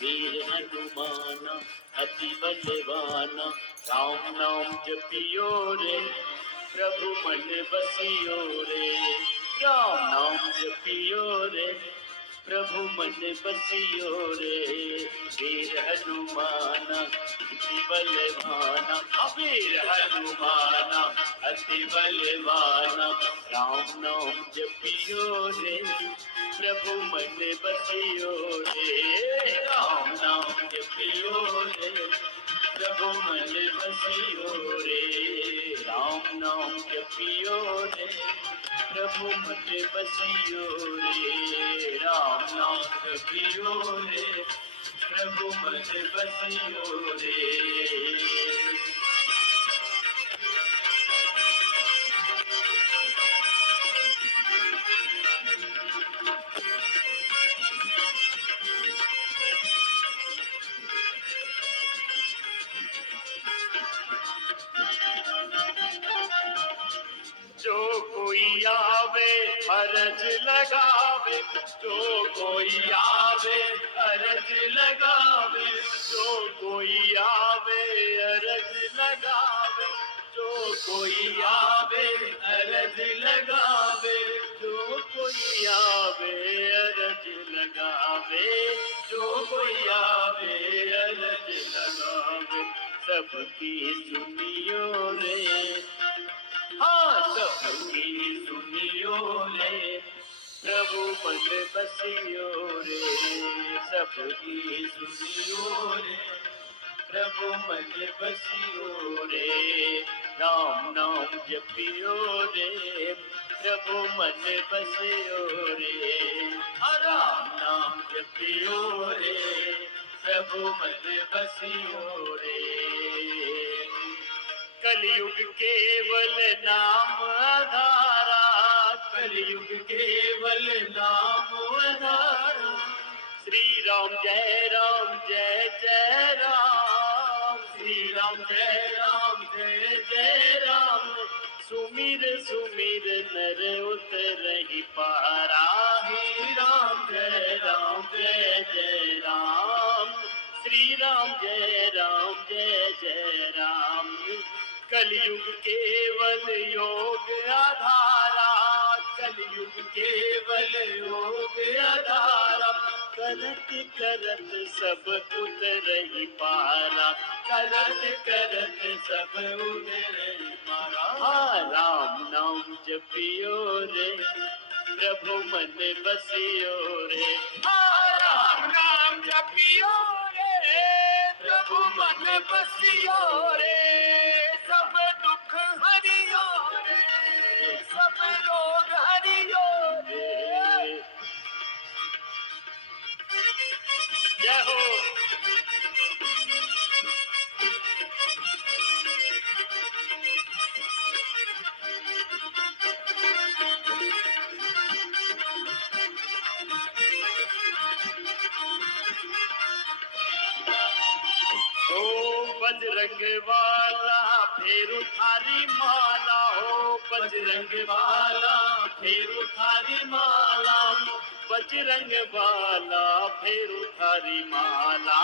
वीर हनुमाना अति बलवाना, राम नाम जपियो रे प्रभु मन बसियो रे। राम नाम जपियो रे प्रभु मन बसियो रे। वीर हनुमाना अति बलवाना, वीर हनुमाना अति बलवाना, राम नाम जपियो रे प्रभु मन बसियो रे। राम नाम जपियो रे प्रभु मन बसियो रे। राम नाम जपियो रे प्रभु मन बसियो रे। राम नाम जपियो रे प्रभु मन बसियो रे। जो कोई आवे अरज लगावे, जो कोई आवे अरज लगावे, जो कोई आवे अरज लगावे, जो कोई आवे अरज लगावे, जो कोई आवे अरज लगावे, जो कोई आवे अरज लगावे, सबकी सुनियो रे। हाँ, सबकी सुनियो रे प्रभु मन बसियो रे। सबकी सुनियो रे प्रभु मन बसियो रे। राम नाम जपियो रे प्रभु मन बसियो रे। राम नाम जपियो रे प्रभु मन बसियो रे। कलयुग केवल नाम आधारा, कलयुग केवल नाम आधारा। श्री राम जय राम जय जय राम, श्री राम जय जय राम। सुमिर सुमिर नर उतरहि पारा, हे राम जय जय राम। श्री राम जय जय राम। कलयुग केवल योग आधारा, कलयुग केवल योग आधारा। करत करत सब उतरहि पारा, करत करत सब उतरहि पारा। हाँ, राम नाम जपियो रे प्रभु मन बसियो रे। हाँ, राम नाम जपियो रे प्रभु मन बसियो रे। सब दुख हरियो रे, सब रोग हरियो रे। जय हो। ओ बजरंग वाला फेरू थारी माला, हो बजरंग वाला फेरू थारी माला, बजरंग वाला फेरू थारी माला,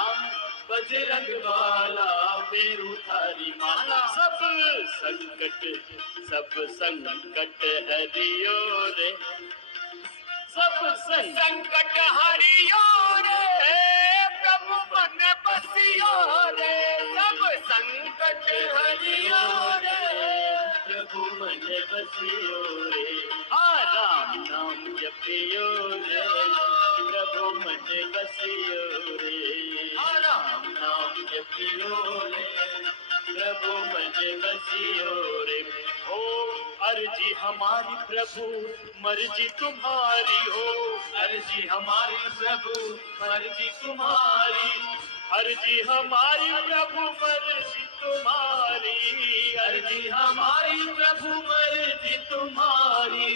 बजरंग वाला फेरू थारी माला। सब संकट हरियो रे, सब संकट हरियो रे प्रभु मन बसियो रे। सब संकट हरियो रे प्रभु मन बसियो रे। हाँ, राम नाम जपियो रे प्रभु मन बसियो रे। हाँ, राम नाम जपियो रे प्रभु मन बसियो रे। ओ अर्जी हमारी प्रभु मर्जी तुम्हारी हो, अर्जी हमारी प्रभु मर्जी तुम्हारी। अर्जी हमारी प्रभु मर्जी तुम्हारी, अर्जी हमारी प्रभु मर्जी तुम्हारी।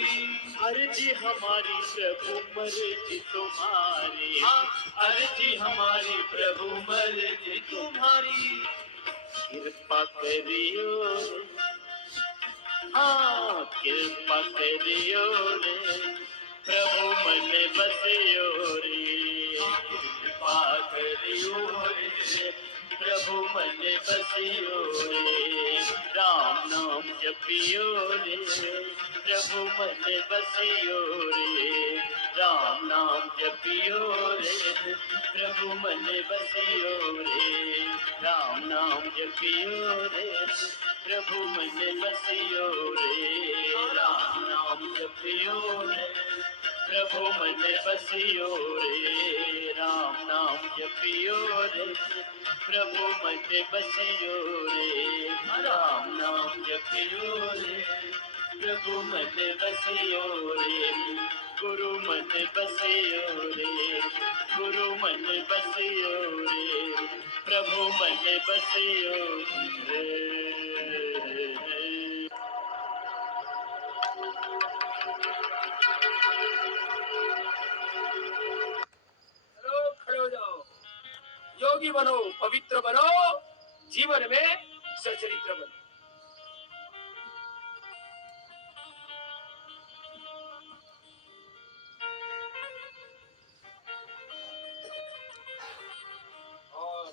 अर्जी हमारी प्रभु मर्जी तुम्हारी। हाँ, अर्जी हमारी प्रभु मर्जी तुम्हारी। कृपा करियो, हाँ कृपा करियो रे प्रभु मन बसियो रे। कृपा करियो बसियो रे, प्रभु मन बसियो रे, राम नाम जपियो रे, प्रभु मन बसियो रे, राम नाम जपियो रे, प्रभु मन बसियो रे, राम नाम जपियो रे, प्रभु मन बसियो रे, राम नाम जपियो रे, प्रभु मन बसियो रे, राम नाम जपियो रे, प्रभु मन बसियो रे, राम नाम जपियो रे, प्रभु मन बसियो रे, गुरु मन बसियो रे, गुरु मन बसियो रे, प्रभु मन बसियो रे। खड़े हो जाओ। योगी बनो, पवित्र बनो, जीवन में सचरित्र बनो। और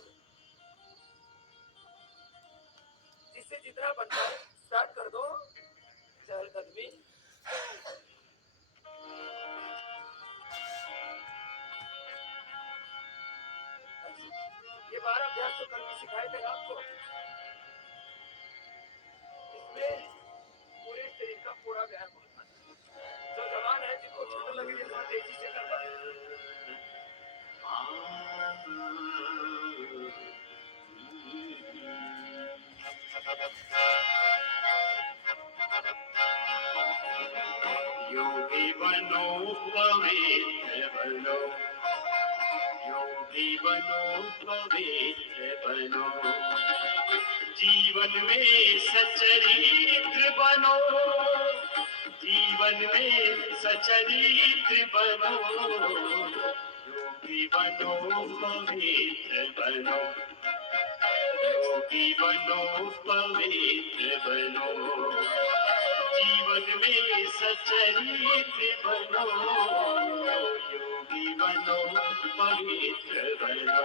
जिससे जितना बनता है स्टार्ट कर दो चहलकदमी। ये 12 अभ्यास तो कल भी सिखाए थे आपको। इसमें पूरे शरीर का पूरा व्यायाम होता है। जो जवान है जिनको छोटा लगे ये तेजी से करना है। योगी बनो, पवित्र बनो, योगी बनो, पवित्र बनो, जीवन में सचरित्र बनो, जीवन में सचरित्र बनो, योगी बनो, पवित्र बनो, योगी बनो, पवित्र बनो, जीवन में सचरित्र बनो, योगी बनो, पवित्र बनो,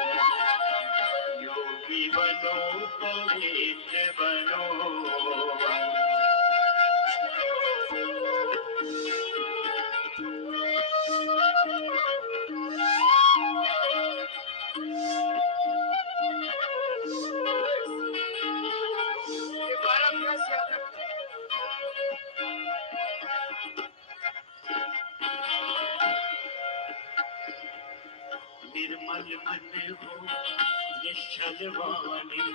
योगी बनो, पवित्र बनो। ये 12 अभ्यास याद रखना। निर्मल मन हो, निश्चल वाणी,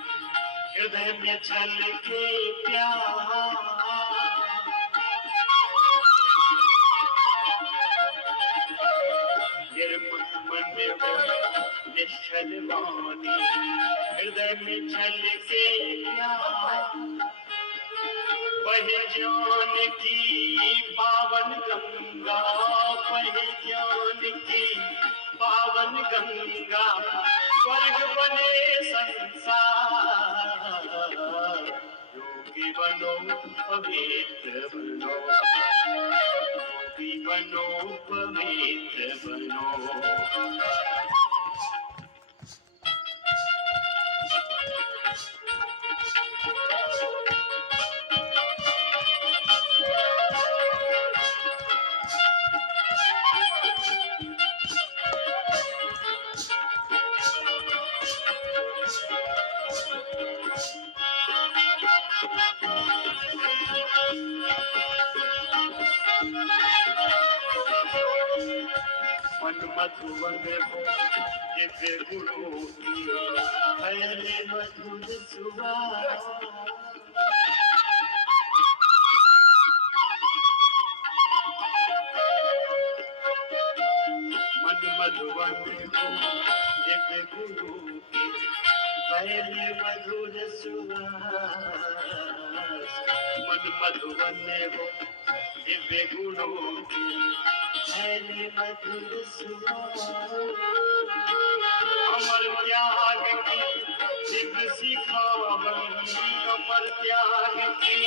हृदय में छलके प्यार, निर्मल मन हो, निश्चल वाणी, हृदय में छलके प्यार, बहे ज्ञान की पावन गंगा, बहे ज्ञान की पावन गंगा, स्वर्ग बने संसार, योगी बनो, पवित्र बनो, योगी बनो, पवित्र बनो। मन मधुवन हो, दिव्य गुणों की फैले मधुर सुवास, मन मधुवन हो, दिव्य गुणों की फैले मधुर सुवास, मन मधुवन हो, दिव्य गुणों की फैले मधुर सुवास, अमर त्याग की दिव्य सिखावन, अमर त्याग की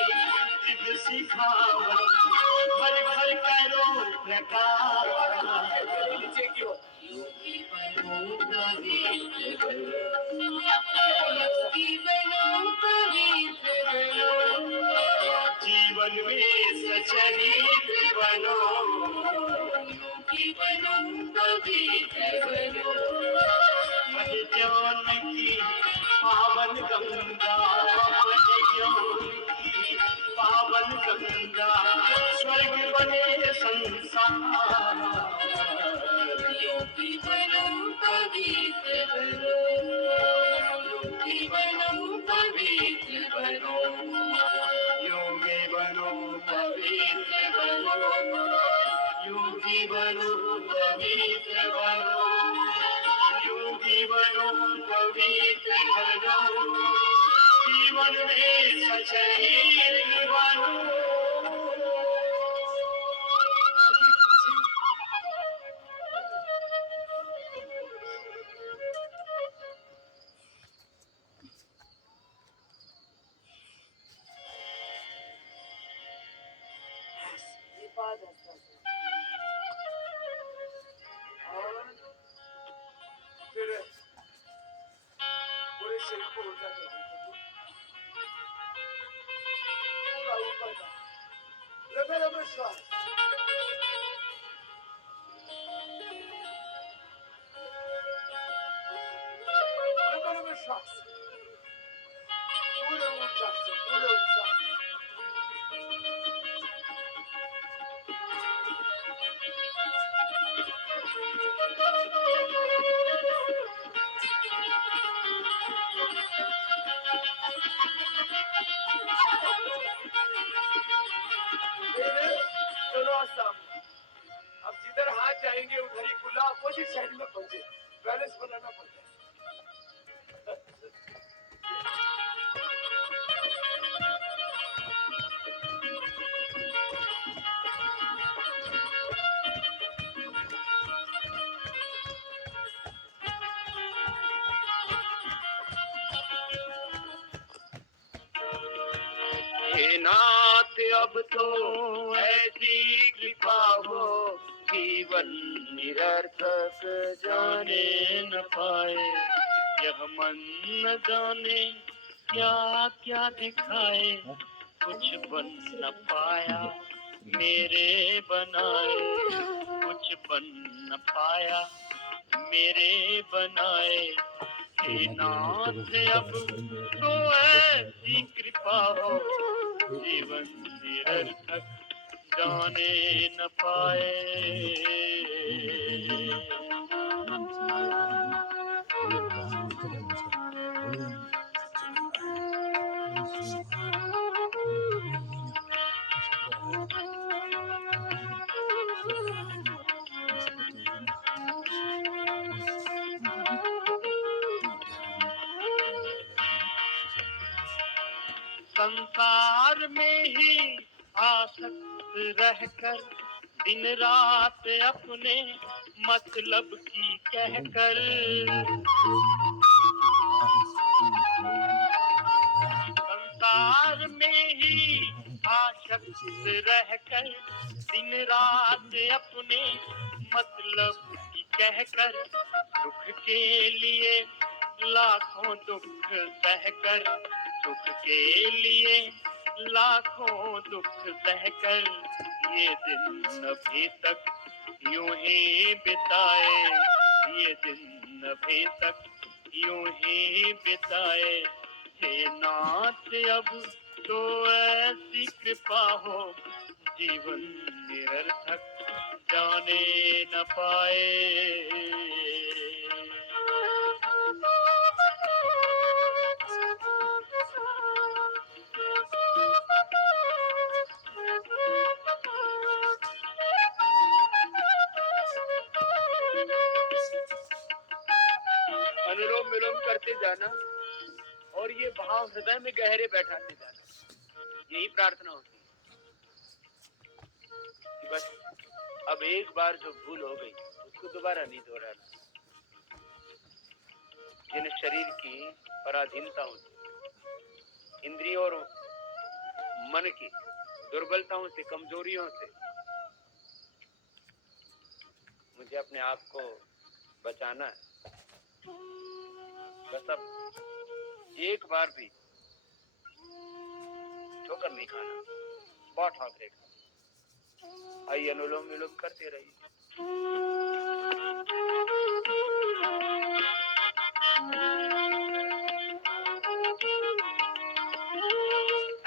दिव्य सिखावन, घर घर करो प्रकाश, नीचे की ओर। योगी बनो, पवित्र सचरित्र बनो, योगी बनो पवित्र बनो। बहे ज्ञान की पावन गंगा, बहे ज्ञान की पावन गंगा, स्वर्ग बने संसार। योगी बनो पवित्र बनो, योगी बनो पवित्र बनो, योगी बनो पवित्र बनो, योगी बनो पवित्र बनो, योगी बनो पवित्र बनो, जीवन में सचरित्र बनो। और फिर पूरे शरीर को उल्टा कर देते, पूरा ऊपर का लंबे लंबे श्वास, लंबे लंबे श्वास, पूरे ऊंचा से पूरे ऊंचा। चलो सामने, अब जिधर हाथ जाएंगे उधर ही खुला अपोजिट साइड में पहुंचे, बैलेंस बनाना पड़ता है। हे नाथ अब तो ऐसी कृपा हो, जीवन निरर्थक जाने न पाए। यह मन न जाने क्या क्या दिखाए, कुछ बन न पाया मेरे बनाए, कुछ बन न पाया मेरे बनाए। हे नाथ अब तो ऐसी कृपा हो, जीवन निरर्थक जाने न पाए। संसार में ही आसक्त रहकर, दिन रात अपने मतलब की कहकर, संसार में ही आसक्त रहकर, दिन रात अपने मतलब की कहकर, दुख के लिए लाखों दुख सहकर, सुख के लिए लाखों दुख सहकर, ये दिन अभी तक यूं ही बिताए, ये दिन अभी तक यूं ही बिताए। हे नाथ अब तो ऐसी कृपा हो, जीवन निरर्थक जाने न पाए। अनुलोम विलोम करते जाना और ये भाव हृदय में गहरे बैठाते जाना, यही प्रार्थना होती है कि बस अब एक बार जो भूल हो गई उसको दोबारा नहीं दोहराना। जिन शरीर की पराधीनता होती, इंद्रियों और मन की दुर्बलताओं से, कमजोरियों से मुझे अपने आप को बचाना है। बस अब एक बार भी ठोकर नहीं खाना, बहुत ठाकरे। आइए अनुलोम विलोम करते रहिए।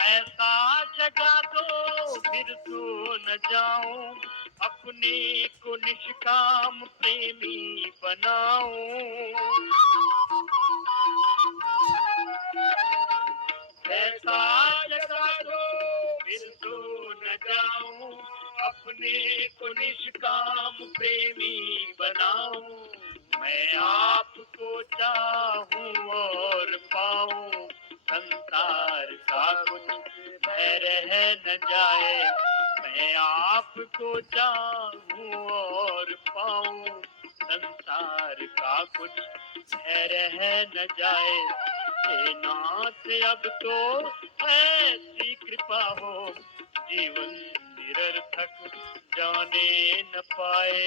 ऐसा जगा दो फिर सो न जाऊं, अपने को निष्काम प्रेमी बनाऊं। ऐसा जगा दो फिर सो न जाऊं, अपने को निष्काम प्रेमी बनाऊं। मैं आपको चाहूं और पाऊं, संसार का कुछ भय रह न जाए। मैं आपको चाहूं और पाऊं, संसार का कुछ भय रह न जाए। हे नाथ अब तो ऐसी कृपा हो, जीवन निरर्थक जाने न पाए।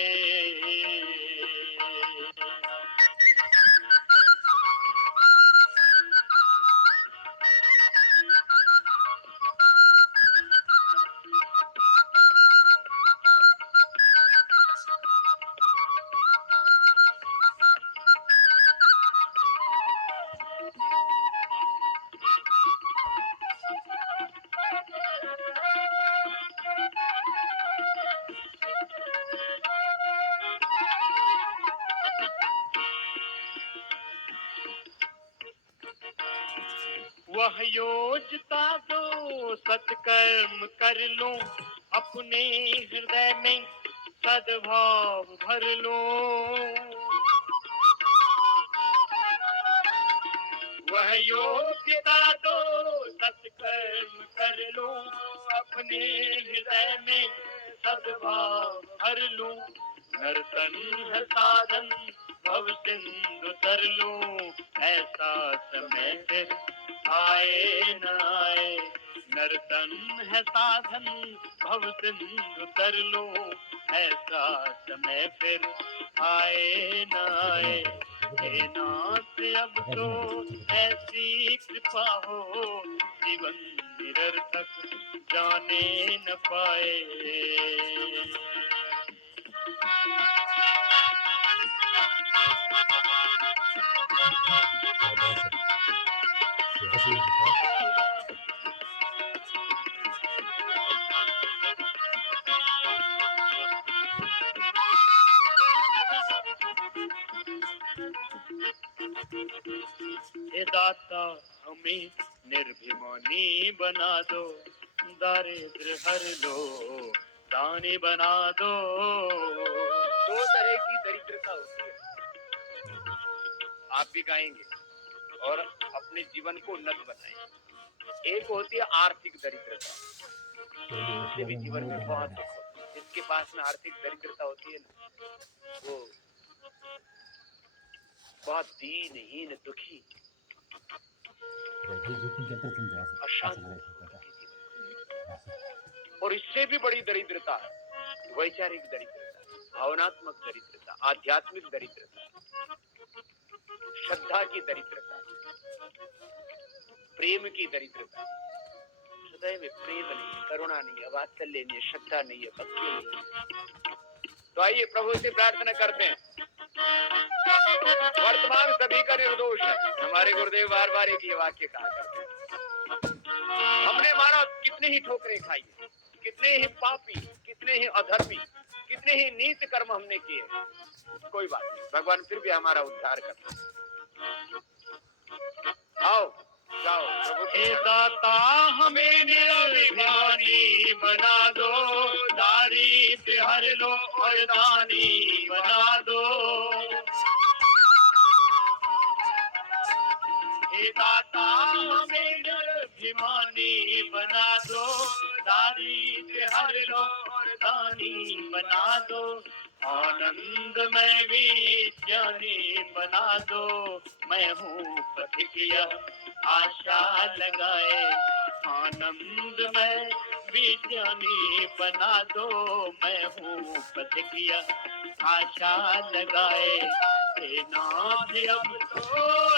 वह योजता दो सत्कर्म कर लूं, अपने हृदय में सद्भाव भर लूं। वह योग्यता दो सत्कर्म कर लूं, अपने हृदय में सद्भाव भर लूं। नर्तन है साधन भव सिंधु तर लूं, ऐसा समय फिर आए न आए। नर्तन है साधन भव सिंधु तर लूं, ऐसा समय फिर आए न आए। हे नाथ अब तो ऐसी कृपा हो, जीवन निरर्थक जाने न पाए। हे दाता हमें निर्भिमानी बना दो, दारिद्र हर लो दानी बना दो। दो तरह की दरिद्रता होती है, आप भी गाएंगे और अपने जीवन को उन्नत बनाएंगे। एक होती है आर्थिक दरिद्रता, इससे भी जीवन में बहुत दुख होता है। जिसके पास में आर्थिक दरिद्रता होती है ना, वो बहुत दीनहीन दुखी और इससे भी बड़ी दरिद्रता है वैचारिक दरिद्रता, भावनात्मक दरिद्रता, आध्यात्मिक दरिद्रता, श्रद्धा की दरिद्रता, प्रेम की दरिद्रता। हृदय में प्रेम नहीं है, करुणा नहीं है, वात्सल्य नहीं है, श्रद्धा नहीं है, भक्ति नहीं है। तो आइए प्रभु से प्रार्थना करते हैं। वर्तमान सभी का निर्दोष है। हमारे गुरुदेव बार बार एक ये वाक्य कहा करते हैं, हमने माना कितने ही ठोकरें खाई, कितने ही पापी, कितने ही अधर्मी, कितने ही नीच कर्म हमने किए, कोई बात नहीं, भगवान फिर भी हमारा उद्धार करते हैं। आओ जाओ प्रभु। हे दाता हमें निर्भिमानी बना दो, दारिद्र हर लो और दानी बना दो। हे दाता हमें निर्भिमानी बना दो, दारिद्र हर लो और दानी बना दो। आनंद में भी ज्ञानी बना दो, मैं हूँ पथिक यह आशा लगाए। आनंद में विज्ञानी बना दो, मैं हूँ पथिक यह आशा लगाए। हे नाथ अब तो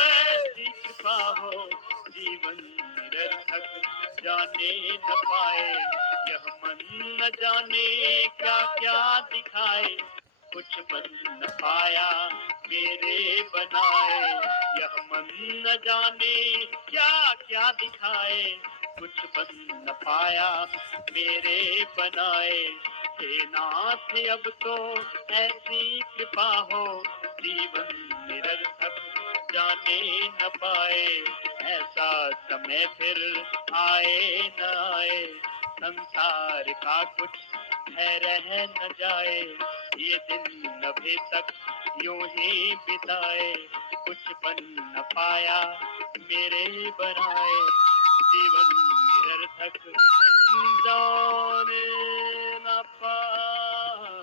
ऐसी कृपा हो, जीवन निरर्थक जाने न पाए, यह मन न जाने क्या क्या दिखाए, कुछ बन न पाया मेरे बनाए, यह मन न जाने क्या क्या दिखाए, कुछ बन न पाया मेरे बनाए। हे नाथ अब तो ऐसी कृपा हो, जीवन निरर्थक जाने न पाए, ऐसा समय फिर आए न आए, संसार का कुछ है रह न जाए, ये दिन अभी तक यूं ही बिताए, कुछ बन न पाया मेरे बनाए, जीवन निरर्थक जाने न पाए।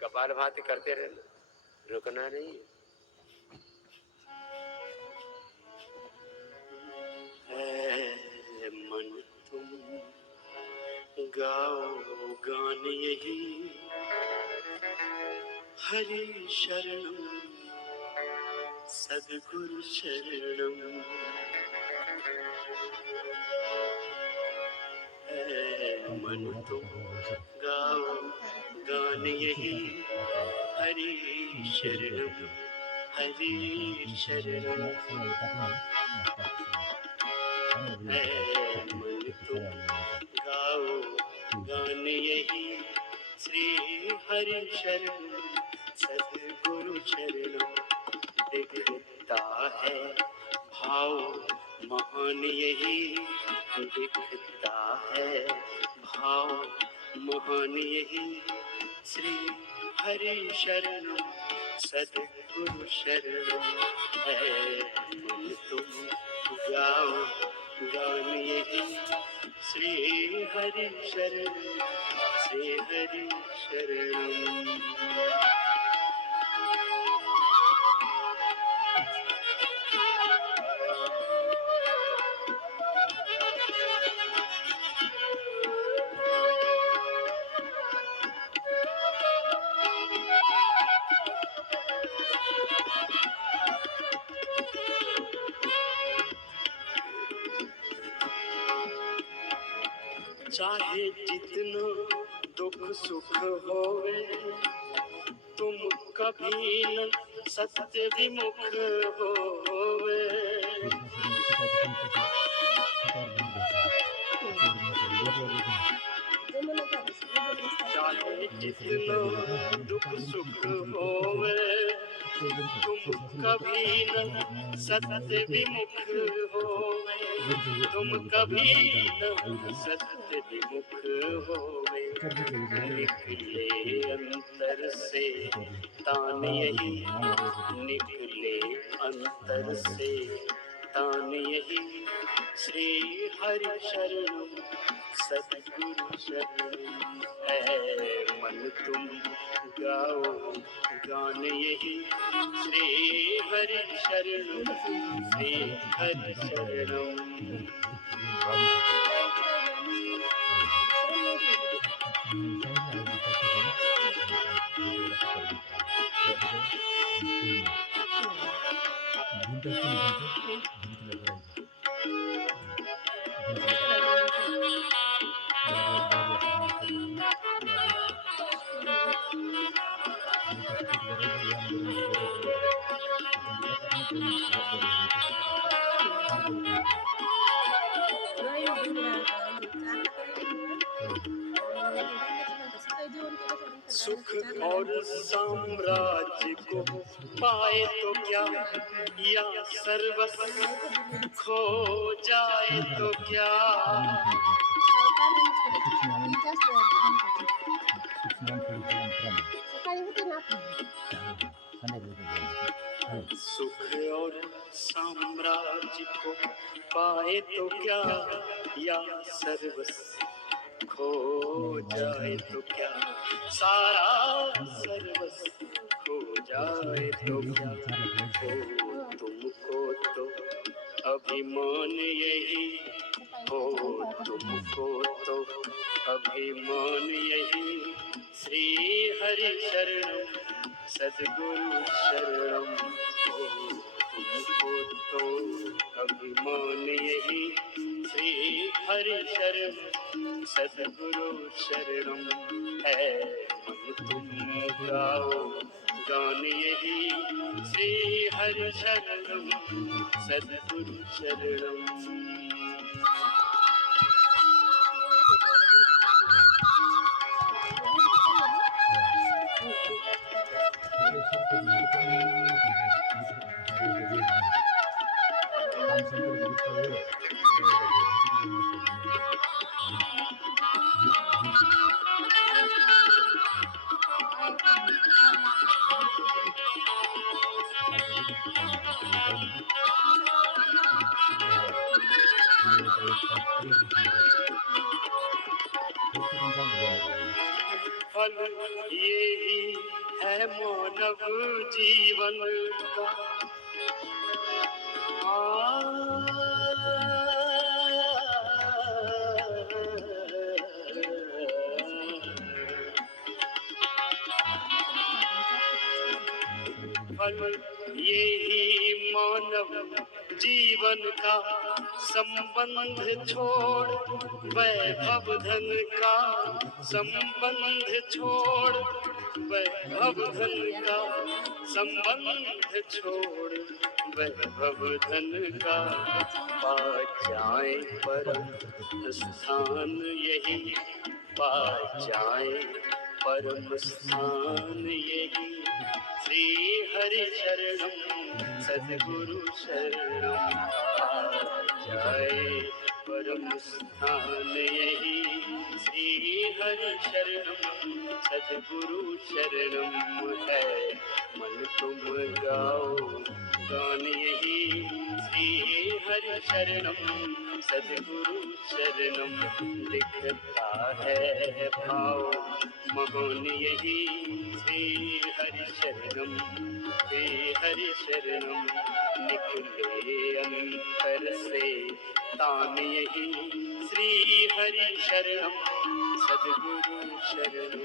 कपालभाति करते रहना, रुकना नहीं। है मन तुम गाओ गान यही, हरि शरणम सद्गुरु शरणम। है मन तुम गाओ गान यही, हरि शरणम हरि शरणम। है मन तुम गाओ गान यही, श्री हरि शरणम सद्गुरु शरणम। दिखता है भाव महान यही, दिखता है भाव महान यही, श्री हरि शरणम सद्गुरु शरणम। है मन तुम गाओ गान यही, श्री हरि शरणम श्री हरि शरणम। चाहे जितना दुख सुख होवे, तुम कभी न सत्य विमुख होवे। चाहे जितना दुख सुख होवे, तुम कभी न सत्य विमुख होवे, तुम कभी न सत्य विमुख होवे। निकले अंतर से तान यही, निकले अंतर से तान यही, श्री हरि शरणम सद्गुरु शरणम। है मन तुम गाओ गान यही, श्री हरि शरणम श्री हरि शरणम। सुख और साम्राज्य को पाए तो क्या, या सर्वस्व खो जाए तो क्या। सुख और साम्राज्य को पाए तो क्या, या सर्वस्व खो जाए तो क्या। सारा सर्वस्व खो जाए तो क्या। हो तुमको तो अभिमान यही, हो तुमको तो अभिमान यही, श्री हरि शरणम सद्गुरु शरणम। हमको तो अभिमान यही श्री हरि शरण सद्गुरु शरणम है। मन तुम गाओ गान यही श्री हरि शरणम सद्गुरु शरणम। फल ये ही है मानव जीवन का। फल ये ही मानव जीवन का, संबंध छोड़ वैभव धन का, संबंध छोड़ वैभव धन का, संबंध छोड़ वैभव धन का। पा जाए परम स्थान यही, पा जाए परम स्थान यही श्री हरि शरणम सद्गुरु शरणम। पा जाए परम स्थान यही श्री हरि शरणम सद्गुरु शरणम है। मन तुम गाओ गान यही श्री हरि शरणम सद्गुरु शरणम। दिखता है भाव महान यही श्री हरि शरणम, श्री हरि शरणम। निकले अंतर से तान यही श्री हरि शरणम सद्गुरु शरणम,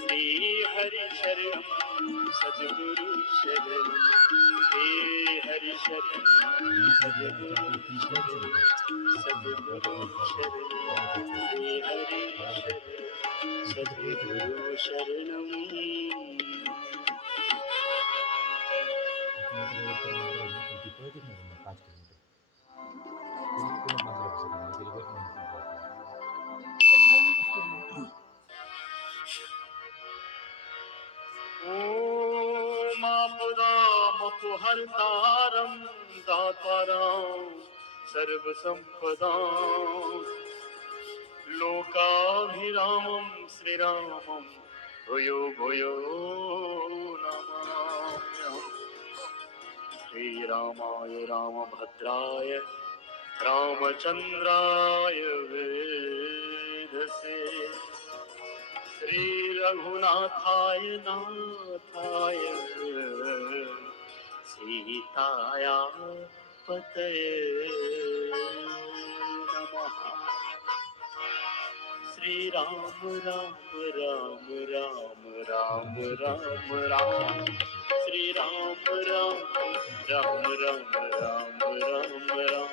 श्री हरि शरणम सद्गुरु शरणम, श्री हरि शरणम सद्गुरु शरणम, सद्गुरु शरणम, श्री हरि शरणम सद्गुरु शरणम। ओम आपदामपहर्तारं दातारं सर्वसंपदां, लोकाभिरामं श्रीरामं भूयो भूयो नमाम्यहम्। श्रीरामाय रामभद्राय रामचंद्राय वेधसे, श्री रघुनाथाय नाथाय सीताया पतये नमः। श्री राम राम राम राम राम राम राम, श्री राम राम राम राम राम राम राम।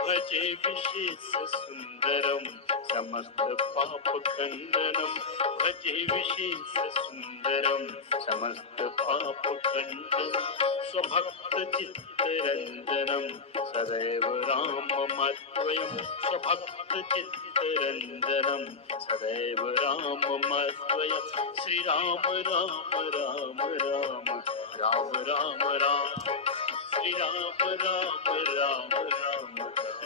भजे विशेष सुंदरम समस्त पाप खंडनम, भजे विशेष सुंदरम समस्त पाप खंडनम। स्वभक्त चित्तरंजनम सदैव राममद्वयम्, स्वभक्त चित्तरंजनम सदैव राममद्वयम्। श्री राम राम राम राम राम राम राम, श्री राम राम राम राम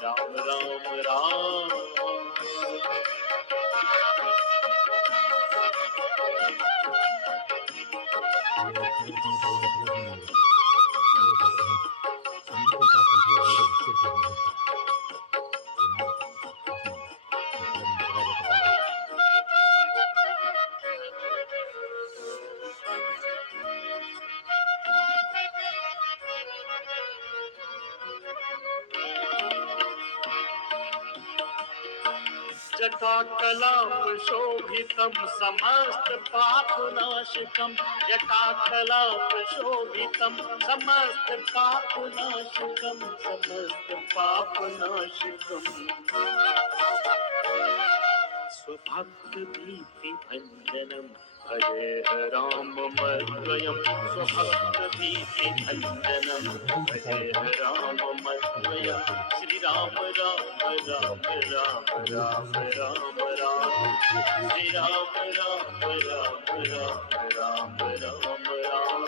राम राम राम। जटाकलाप शोभितं समस्त पापनाशकं जटाकलाप शोभितं समस्त पापनाशकं समस्त पापनाशकं स्वभक्त भीति भंजनम भजे राममद्वयम् स्वभक्त भीति भंजनम भजे राममद्वयम् श्री राम राम राम राम राम राम राम श्री राम राम राम राम राम राम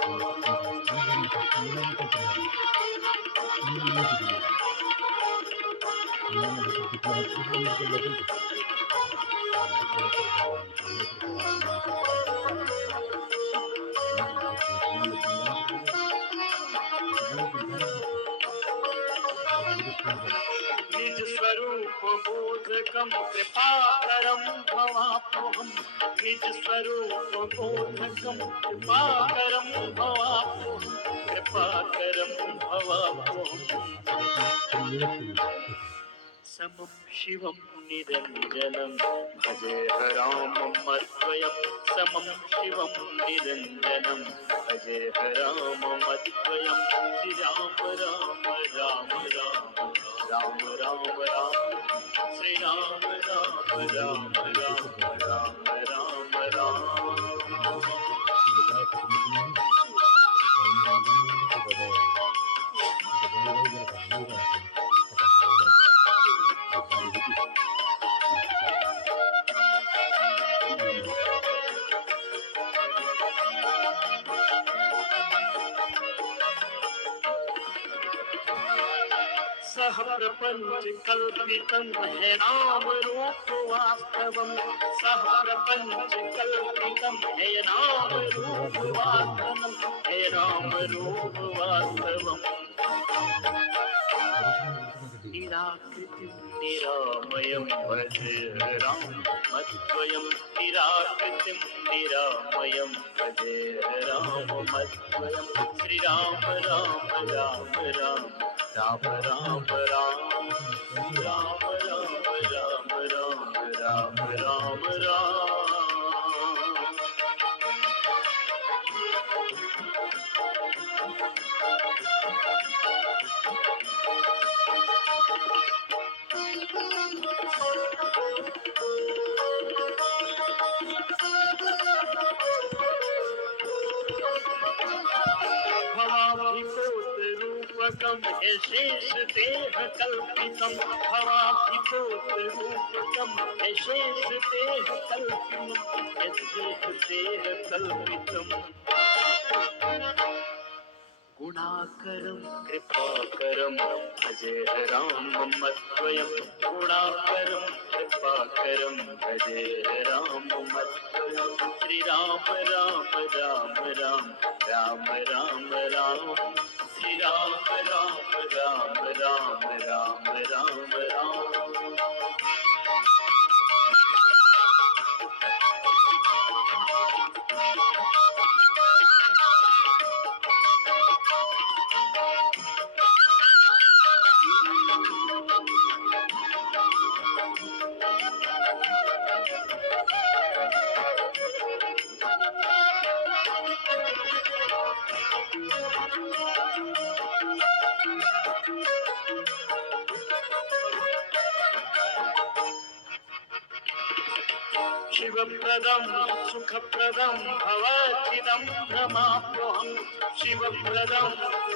निज स्वरूप बोधकम कृपाकरम भवाप्यहम् निज स्वरूप बोधकम कृपाकरम भवाप्यहम् कृपाकरम भवाप्यहम् समं शिवं निरञ्जनं भजे राममद्वयम् समं शिवं निरञ्जनं भजे राममद्वयम् श्री राम राम राम राम राम राम राम श्री राम राम राम राम राम राम राम सह प्रपंच कल्पितं है नाम रूप वास्तवं सह प्रपंच कल्पितं है नाम रूप वास्तवं है नाम रूप वास्तवं निराकृतिं निरामयं भजे राममद्वयम् निराकृतिं निरामयं भजे राममद्वयम् श्री राम राम राम राम राम राम राम राम राम राम राम राम राम राम भवाभिभूत रूपकं है शेष देह कल्पितं भवाभिभूत रूपकं है शेष देह कल्पितं देह कल्पितं गुणाकरं कृपाकरं भजे राममद्वयम् गुणाकरं कृपाकरं भजे राममद्वयम् श्री राम राम राम राम राम राम राम श्री राम राम राम राम राम राम राम शिवप्रदं सुखप्रदं भवाचिदं भ्रमाप्योऽहं शिवप्रदं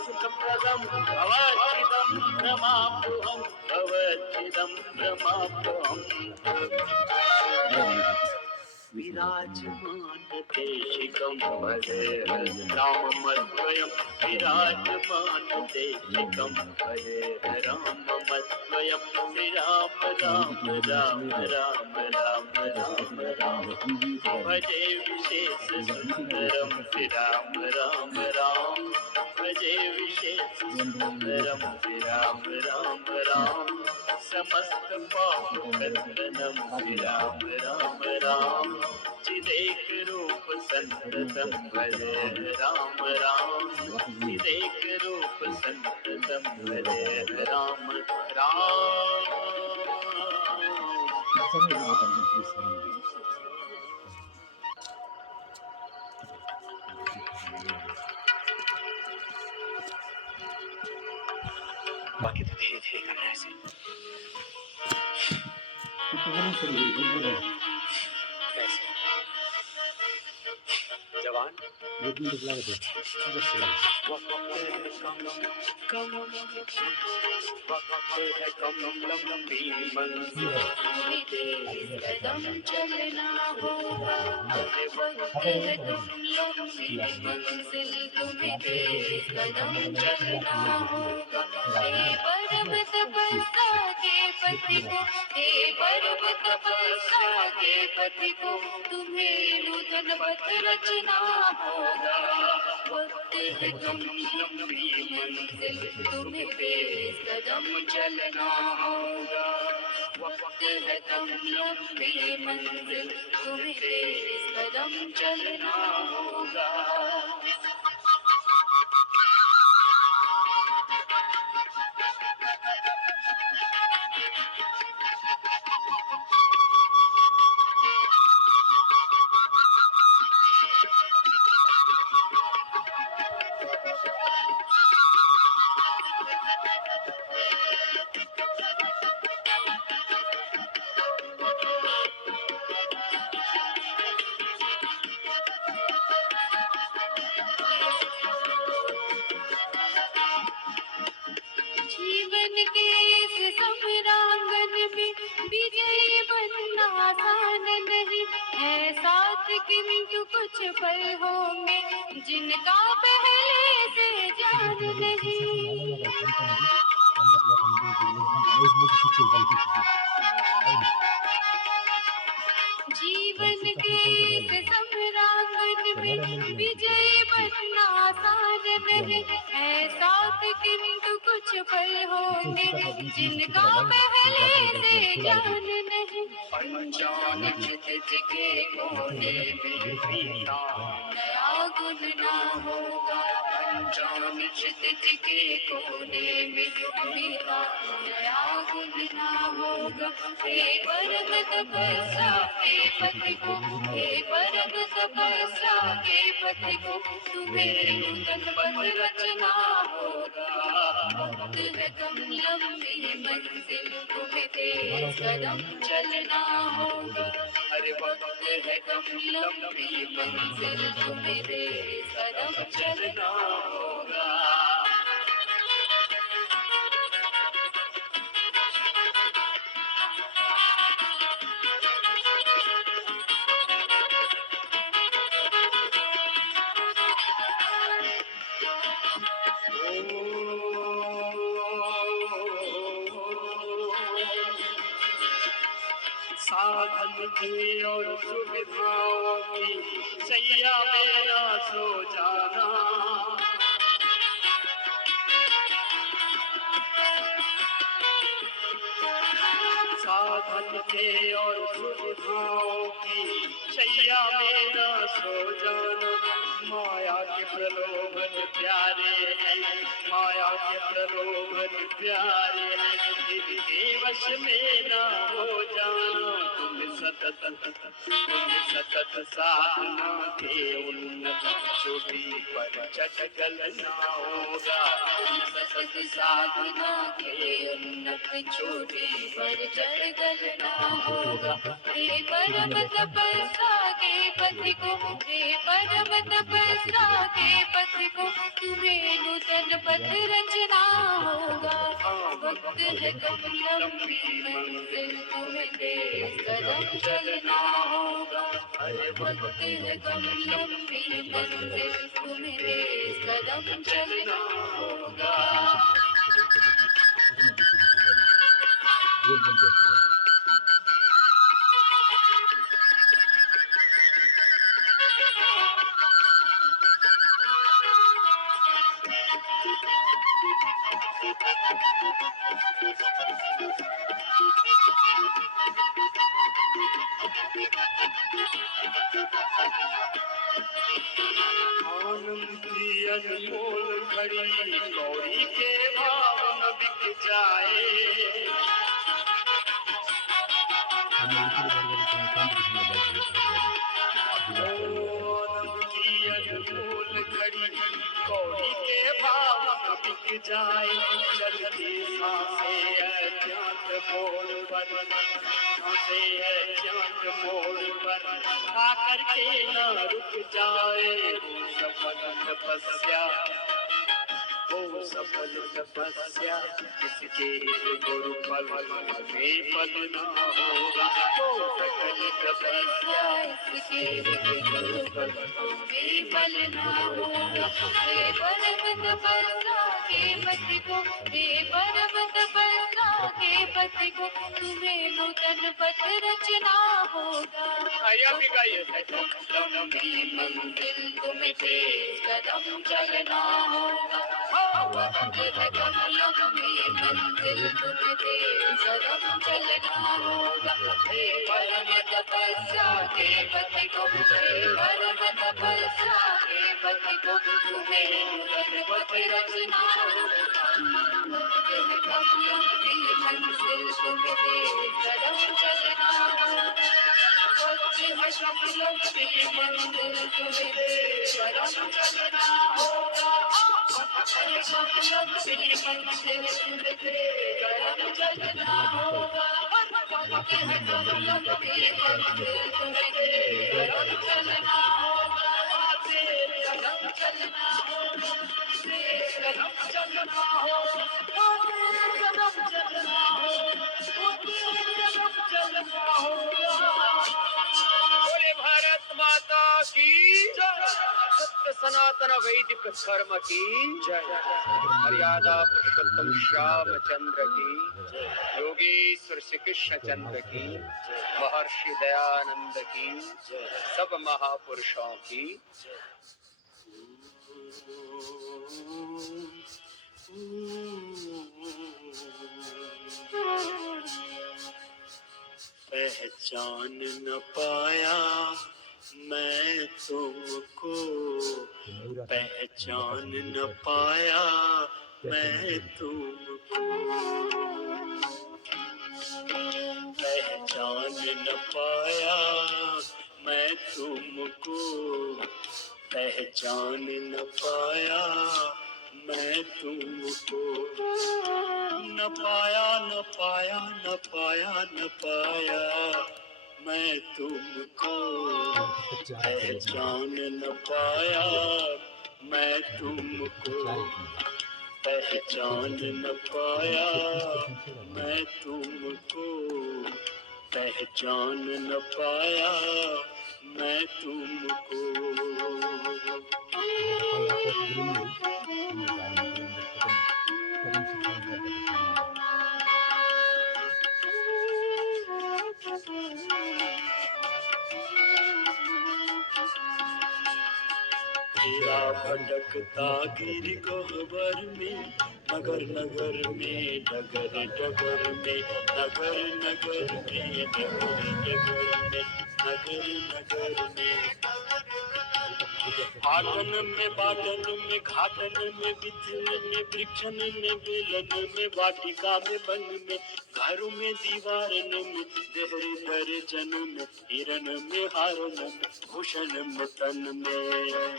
सुखप्रदं भवाचिदं भ्रमाप्योऽहं भवाचिदं भ्रमाप्योऽहम् विराजमान देशिकं भजे राममद्वयम् विराजमान देशिकं भजे राममद्वयम् श्री राम राम राम राम राम राम राम भजे विशेष सुंदरं श्री राम राम राम भजे विशेष सुंदरं श्री राम राम राम समस्त पाप खंडनं श्री राम राम राम चिदेक रूप संततं भजे राम राम चिदेक रूप संततं भजे राम राम बाकी तो धीरे धीरे करना है ऐसे। कैसे जवान वक्त है कम लंबी मंजिल कदम चलना होगा, वक्त है तुम लंबी मंजिल, तुम्हें तेज कदम चलना होगा। हे परम तपस्या के पति को, हे परम तपस्या के पति को, तुम्हें नूतन पथ रचना होगा। वक्त है तुम लंबी मंजिल, तुम्हें तेज कदम चलना होगा। वक्त है तुम लंबी मंजिल, तुम्हें तेज कदम चलना होगा। जीवन के इस समरांगन में विजयी बनना आसान नहीं है, साथ किंतु कुछ पल होंगे जिनका पहले से जान नहीं। जीवन के इस समरांगन में विजयी बनना आसान नहीं है, साथ किंतु कुछ पल होंगे जिनका पहले से जान नहीं। अनजान चित के कोने में पीता नया गुन ना होगा, अनजान चित के कोने में मेरा नया गुन ना होगा। हे परम तपस्या के पति को, हे परम तपस्या के पति को, तुम्हें नूतन पथ रचना होगा। वक्त है तुम लंबी मंजिल, तुम्हें तेज कदम चलना होगा। अरे वक्त है तुम लंबी मंजिल, तुम्हें तेज कदम चलना होगा। साधन की और सुविधाओं की सैया मेरा सो जाना, साधन के और सुविधाओं की सैया मेरा सो जाना। माया के प्रलोभन प्यारे हैं, माया के प्रलोभन प्यारे हैं, इनके वश में ना हो जाना। तुम सतत साधना के उन्नत चोटी पर चटकल ना होगा। सतत साधना के उन्नत चोटी पर चढ़गल ना होगा। हे परम तपस्या के पति को, हे परम तपस्या के पति को, तुम्हें नूतन पथ रचना होगा। वक्त है तुम लंबी मंजिल, तुम्हें तेज कदम चलना होगा। वक्त है तुम लंबी मंजिल, तुम्हें तेज कदम चलना होगा। आनंद की अनमोल घड़ी गौरी के भाव न बिक जाए। जाए चलती सांसें अज्ञात मोड़ पर, सांसें अज्ञात मोड़ पर आकर के न रुक जाए वो सफल तपस्या, वो सफल तपस्या जिसके गुरु फल में पद न होगा, वो सकल तपस्या इसके गुरु फल में फल न होगा। हे पर्वत बरसा के पति को, हे पर्वत बरसा के पति को, तुम्हें नूतन पथ रचना होगा। आया भी गाइए। लंबी मंजिल तुम्हें तेज कदम चलना होगा। लंबी मंजिल तुम्हें तेज कदम चलना होगा। हे पर्वत बरसा के पति को, हे पर्वत बरसा के पति को, तुम्हें नूतन पथ रचना होगा। लंबी मंजिल तुम्हें तेज कदम चलना होगा। लंबी मंजिल तुम्हें तेज कदम चलना होगा। लंबी मंजिल तुम्हें तेज कदम चलना होगा। लंबी मंजिल तुम्हें तेज कदम चलना होगा। तेज कदम चलना होगा। तेज कदम चलना होगा। तेज कदम चलना होगा। तेज कदम चलना होगा। बोले भारत माता की जय। सत्य सनातन वैदिक धर्म की जय। मर्यादा पुरुषोत्तम श्यामचंद्र की, योगेश्वर श्री कृष्ण चंद्र की, महर्षि दयानंद की, सब महापुरुषों की। पहचान न पाया मैं तुमको, पहचान न पाया मैं तुमको, पहचान न पाया मैं तुमको, पहचान न पाया मैं तुमको, न पाया न पाया न पाया न पाया मैं तुमको, पहचान न पाया मैं तुमको, पहचान न पाया मैं तुमको, पहचान न पाया मैं तुमको। तेरा भटकता गिर गह्वर में, नगर नगर में, डगर डगर में, नगर नगर में, डगर डगर में, नगर नगर में, आटन में बाटन में, घाटन में, विथिन में, वृक्षन में, बेलन में, वाटिका में, वन में, घरों में, दीवारन में, देहरे दर्जन में, हिरन में, हारन में, भूषण में, तन में,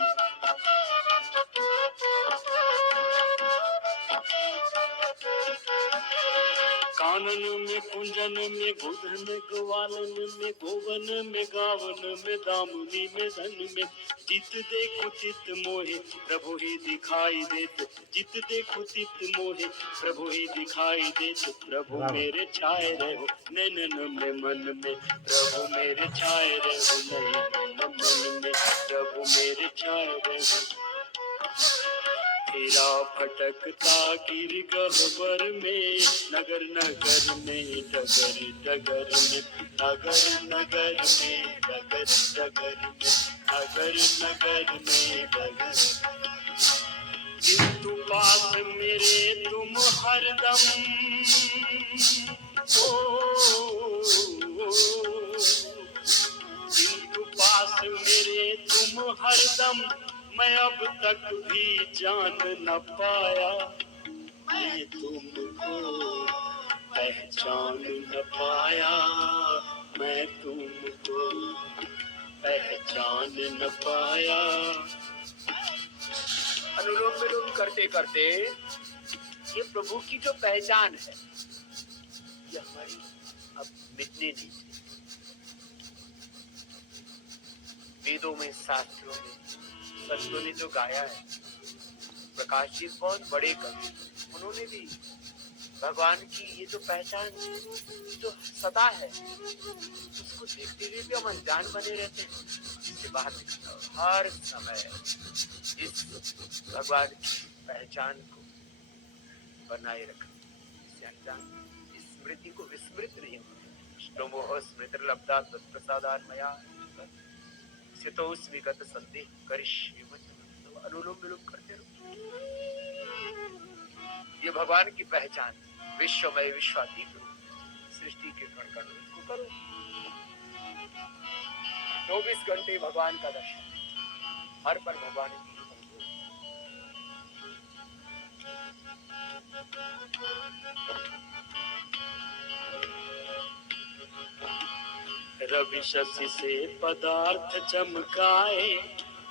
कानन में, कुंजन में, गोधन ग्वालन में, गोवन में, गावन में, दामुनी में, धन में, जित देखो चित मोहे प्रभु ही दिखाई देते, जित देखो चित मोहे प्रभु ही दिखाई देते, प्रभु मेरे छाए रहो नैनन में मन में, प्रभु मेरे छाए रहो नैनन मन में, प्रभु मेरे छाए रहो। तेरा भटकता गिर गह्वर में, नगर नगर में, डगर डगर में, नगर नगर में, डगर डगर में, नगर नगर में, डगर। किंतु पास मेरे तुम हरदम, किंतु पास मेरे तुम हरदम, मैं अब तक भी जान न पाया मैं तुमको, पहचान न पाया मैं तुमको, पहचान न पाया। अनुलोम विलोम करते करते ये प्रभु की जो पहचान है ये हमारी अब मिटने नहीं चाहिए। वेदों में, शास्त्रों में संतों ने जो गाया है, प्रकाश जी बहुत बड़े कवि, उन्होंने भी भगवान की ये जो पहचान जो सदा है उसको देखते हुए भी हम अनजान बने रहते हैं। इससे बाहर निकलना हर समय इस भगवान की पहचान को बनाए रखें, इससे अनजान इस स्मृति को विस्मृत नहीं होते। श्लोमोह स्मृति लब्धा तत्प्रसादान मया सितो स्वीगत संदेह करिष्ये वचनं। अनुलोम विलोम करते रहो। ये भगवान की पहचान, विश्वमय विश्वातीत सृष्टि के कण कण में इसको करो। 24 घंटे भगवान का दर्शन, हर पर भगवान की रवि शशि से पदार्थ चमकाए,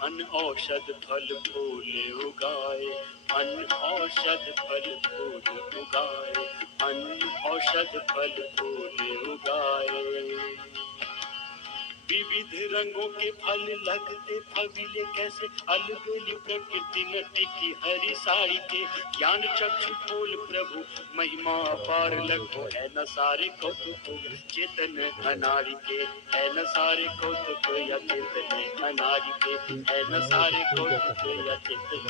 अन औषध फल फूल उगाए, अन औषध फल फूल उगाए, अन औषध फल फूल उगाए। विविध रंगों के फल लगते फविले कैसे, अलबेली प्रकृति नटी की हरी साड़ी के, ज्ञान चक्षु खोल प्रभु महिमा अपार लगो, है न सारे कौतुक चेतन अनारी के, है न सारे कौतुक या चेतन अनारी के, है न सारे कौतुक या चेतन।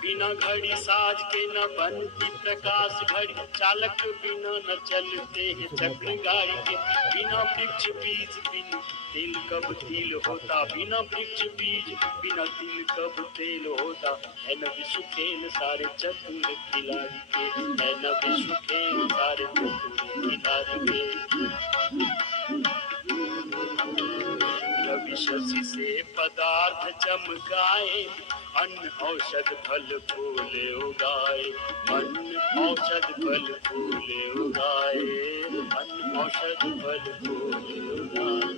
बिना घड़ी साज के न बनती प्रकाश घड़ी, चालक बिना न चलते हैं चक्र गाड़ी के, बिना वृक्ष बीज बिन तिल कब तिल होता, बिना वृक्ष बीज बिना तिल कब तेल होता, है न विश्व खेल सारे चतुर खिलाड़ी के, है न विश्व खेल सारे चतुर खिलाड़ी के। रवि शशि से पदार्थ चमकाए, अन्न औषध फल फूल उगाए, अन्न औषध फल फूल उगाए, अन्न औषध फल फूल उगाए।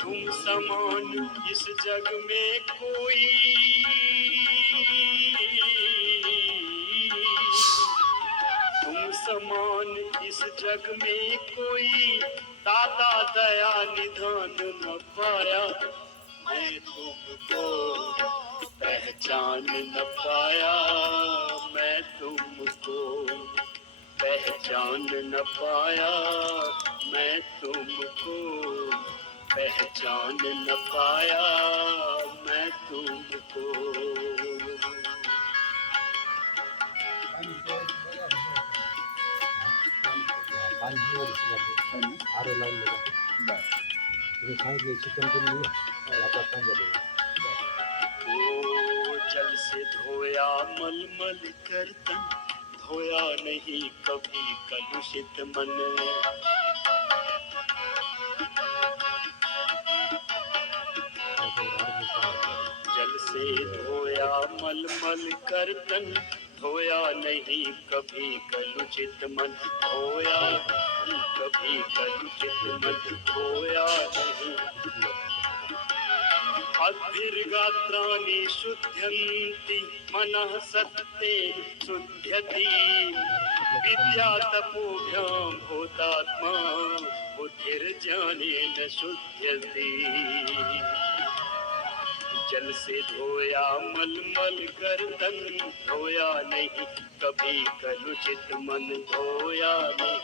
तुम समान इस जग में कोई, तुम समान इस जग में कोई, दाता दया निधान न पाया, मैं तुमको पहचान न पाया, मैं तुमको पहचान न पाया, मैं तुमको पहचान न पाया, मैं तुमको। जल से धोया मलमल कर तन, धोया नहीं कभी कलुषित मन। जल से धोया मलमल कर तन, धोया नहीं कभी कलुषित मन, धोया कभी कलुषित मन, धोया नहीं। अद्भिर्गात्राणि शुद्ध्यन्ति मनः सत्ते शुद्ध्यति, विद्या तपोभ्यां भूतात्मा बुद्धिर्ज्ञानेन शुद्ध्यति। जल से धोया मलमल गर्दन, धोया नहीं कभी कलुषित मन, धोया नहीं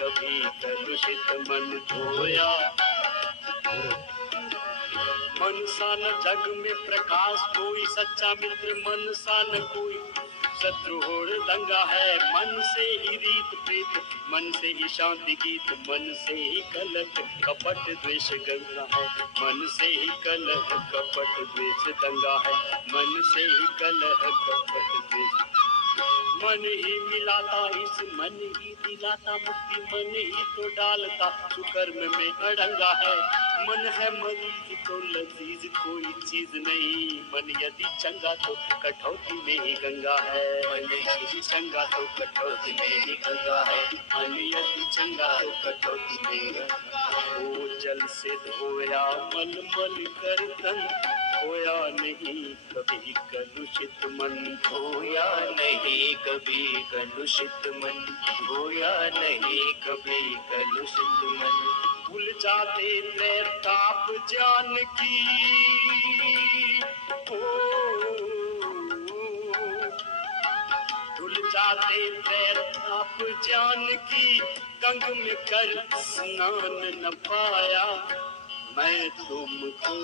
कभी कलुषित मन, धोया। मन सा न जग में प्रकाश कोई सच्चा मित्र, मन सा न कोई शत्रु होड़ दंगा है, मन से ही रीत प्रीत, मन से ही शांति गीत, मन से ही कलह कपट द्वेष गंगा है, मन से ही कलह कपट द्वेष दंगा है, मन से ही कलह कपट द्वेष। मन ही मिलाता इस मन ही दिलाता मुक्ति, मन ही तो डालता सुकर्म में अड़ंगा है। मन है मरीज तो लजीज कोई चीज नहीं, मन यदि चंगा तो कटौती में ही गंगा है, मन यदि चंगा तो कटौती में ही गंगा है, मन यदि चंगा तो कटौती में ही गंगा है। ओ जल से धोया मलमल कर तन, खोया नहीं कभी कलुषित मन, खोया नहीं कभी कलुषित मन, खोया नहीं कभी कलुषित मन। भूल जाते त्रैताप ज्ञान की, भूल जाते त्रैताप ज्ञान की, गंग में कर स्नान न पाया, मैं तुमको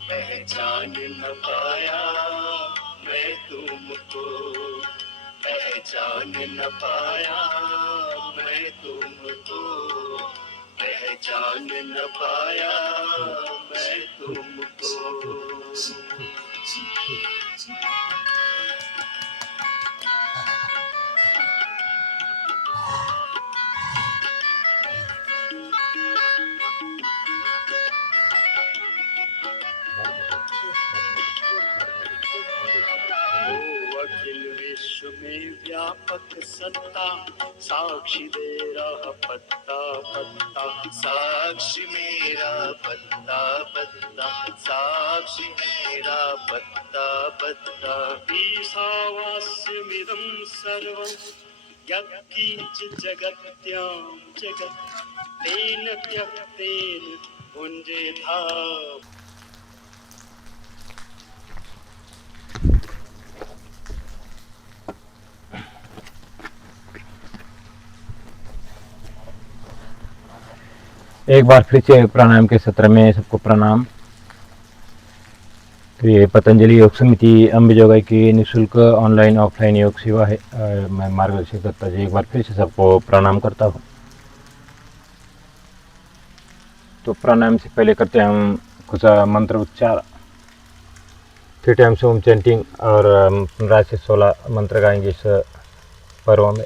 पहचान न पाया, मैं तुमको पहचान न पाया, मैं तुमको पहचान न पाया, मैं तुमको। अखिल विश्व में व्यापक सत्ता, साक्षी दे रहा पत्ता पत्ता, साक्षी मेरा पत्ता पत्ता, साक्षी मेरा पत्ता पत्ता। ईशावास्यमिदं सर्वं यत्किञ्चित् जगत्यां जगत्, तेन त्यक्तेन भुञ्जेथा। एक बार फिर से प्राणायाम के सत्र में सबको प्रणाम। तो ये पतंजलि योग समिति अम्बेजोगाई की निःशुल्क ऑनलाइन ऑफलाइन योग सेवा है। मैं मार्गदर्शक दत्ता जी एक बार फिर से सबको प्रणाम करता हूँ। तो प्राणायाम से पहले करते हैं हम कुछ मंत्र उच्चार, 3 टाइम्स ओम चैंटिंग और 15 से 16 मंत्र गाएंगे इस पर्व में।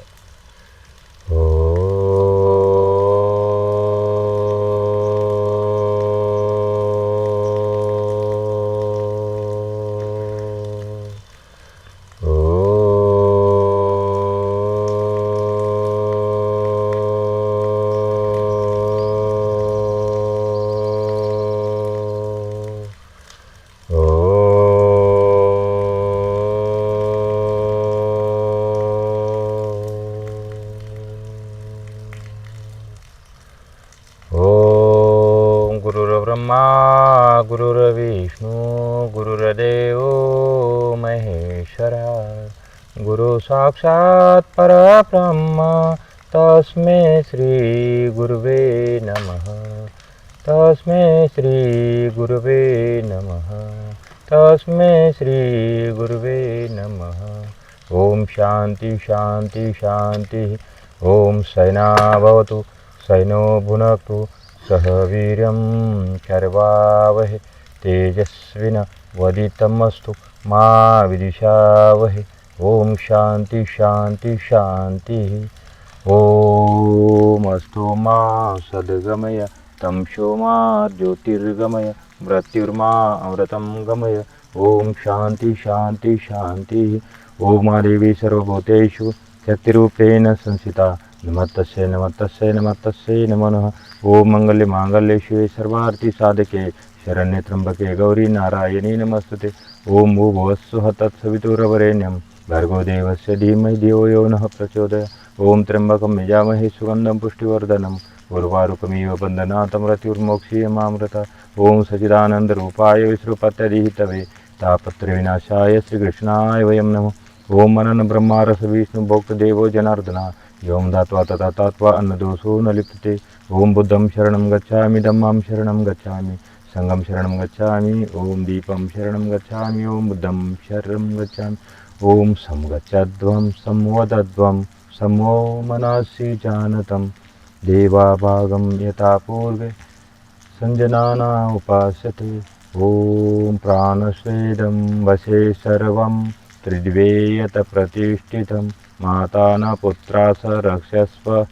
गुरुर्ब्रह्मा गुरुर्विष्णु गुरुर्देवो महेश्वरा, गुरु साक्षात् परब्रह्म तस्मै श्री गुरुवे नमः, तस्मै श्री गुरुवे नमः, तस्मै श्री गुरुवे नमः। ओम शांति शांति शांति। ओम सैना भवतु सैनो भुनक्तु सह वीर्यं करवावहे, तेजस्विनावधीतमस्तु मा विद्विषावहे। ओम शांति शांति शांति। ओम अस्तु मा सद्गमय तमसो मा ज्योतिर्गमय, मृत्युर्मा अमृतं गमय। ओम शांति शांति शांति। ओम देवी सर्वभूतेषु शक्तिरूपेण संस्थिता, नमस्तस्यै नमस्तस्यै नमस्तस्यै नमो नमः। ओम मंगल्य मांगल्ये शिवे सर्वार्थी साधके, शरण्ये त्र्यंबके गौरी नारायणी नमस्तुते। ओम भूर्भुवस्सुः तत्सवितुर्वरेण्यं भर्गो देवस्य धीमहि धियो यो नः प्रचोदयात्। ओम त्र्यंबकं यजामहे सुगंधं पुष्टिवर्धनम्, उर्वारुकमिव बन्धनात् मृत्युर्मोक्षीयमामृतात्। ओम सच्चिदानन्दरूपाय विष्णुपत्यादिहितवे तापत्रयविनाशाय श्रीकृष्णाय वयं नमः। ओम अनन् ब्रह्मारस विष्णु भोक्तदेवो जनार्दना, योम दात्वा तथा तात्वा अन्नदोषो न लिप्यते। ओम बुद्धं शरणं गच्छामि, धम्मं शरणं गच्छामि, संघं शरणं गच्छामि। ओम दीपं शरणं गच्छामि, ओम बुद्धं शरणं गच्छामि। ओम समगच्छध्वं संवदध्वं समो मनसि जानतं, देवाभागं यथा पूर्वे संजनाना उपास्यते। ओम प्राणस्वेदं वशे सर्वं त्रिदिवेयत प्रतिष्ठितं, माता न पुत्रा स रक्षस्व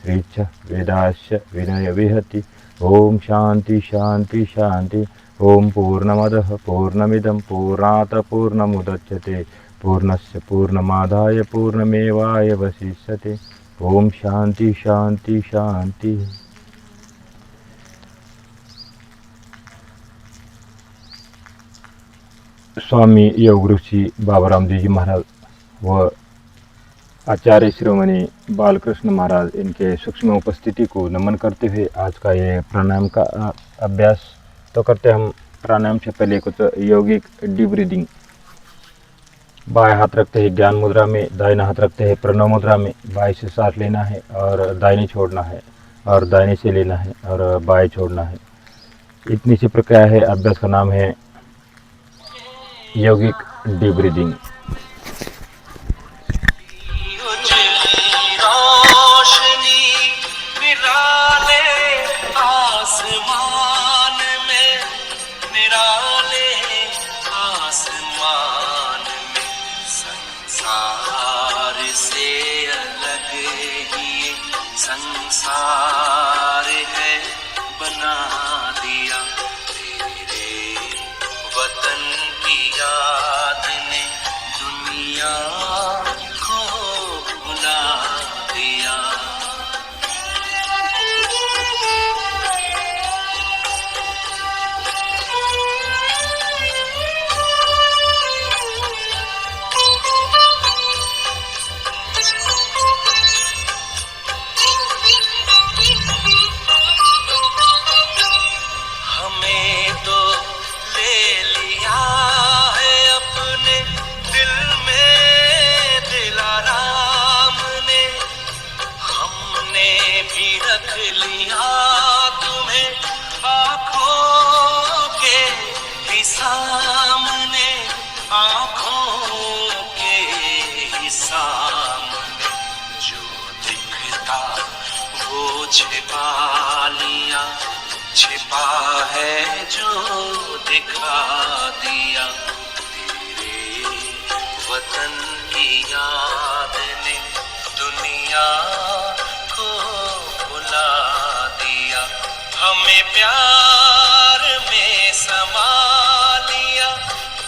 श्रीच्छ वेदाश्च विनय विहति। ओम शांति शांति शांति। ओम पूर्णमदः पूर्णमिदं पूर्णात् पूर्णमुदच्यते, पूर्णस्य पूर्णमादाय पूर्णमेवावशिष्यते। ओम शांति शांति शांति। स्वामी योग ऋषि बाबा रामदेव जी महाराज व आचार्य शिरोमणि बालकृष्ण महाराज इनके सूक्ष्म उपस्थिति को नमन करते हुए आज का ये प्राणायाम का अभ्यास तो करते हम। प्राणायाम से पहले कुछ यौगिक डीप ब्रीदिंग। बाएं हाथ रखते हैं ज्ञान मुद्रा में, दाहिना हाथ रखते हैं प्रणव मुद्रा में। बाएं से सांस लेना है और दाहिनी छोड़ना है, और दाहिने से लेना है और बाएं छोड़ना है। इतनी सी प्रक्रिया है। अभ्यास का नाम है यौगिक डीप ब्रीदिंग। संसार है बना दिया तेरे वतन की याद ने दुनिया को भुला दिया। हमें तो ले लिया है अपने दिल में दिलाराम ने, हमने भी रख लिया तुम्हें आँखों के ही सामने, आँखों के ही सामने। जो दिखता वो छिपा लिया, छिपा है जो दिखा दिया तेरे वतन की याद ने दुनिया को भुला दिया। हमें प्यार में समा लिया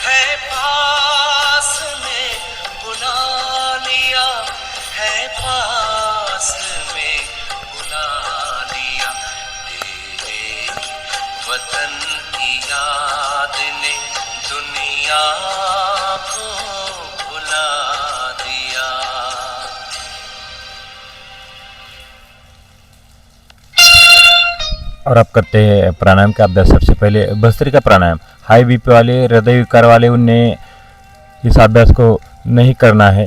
है, पास में बुला लिया है, पास में बुला लिया तेरे वतन की याद ने दुनिया को भुला दिया। और आप करते हैं प्राणायाम का अभ्यास। सबसे पहले भस्त्रिका प्राणायाम। हाई बीपी वाले, हृदय विकार वाले उन्हें इस अभ्यास को नहीं करना है,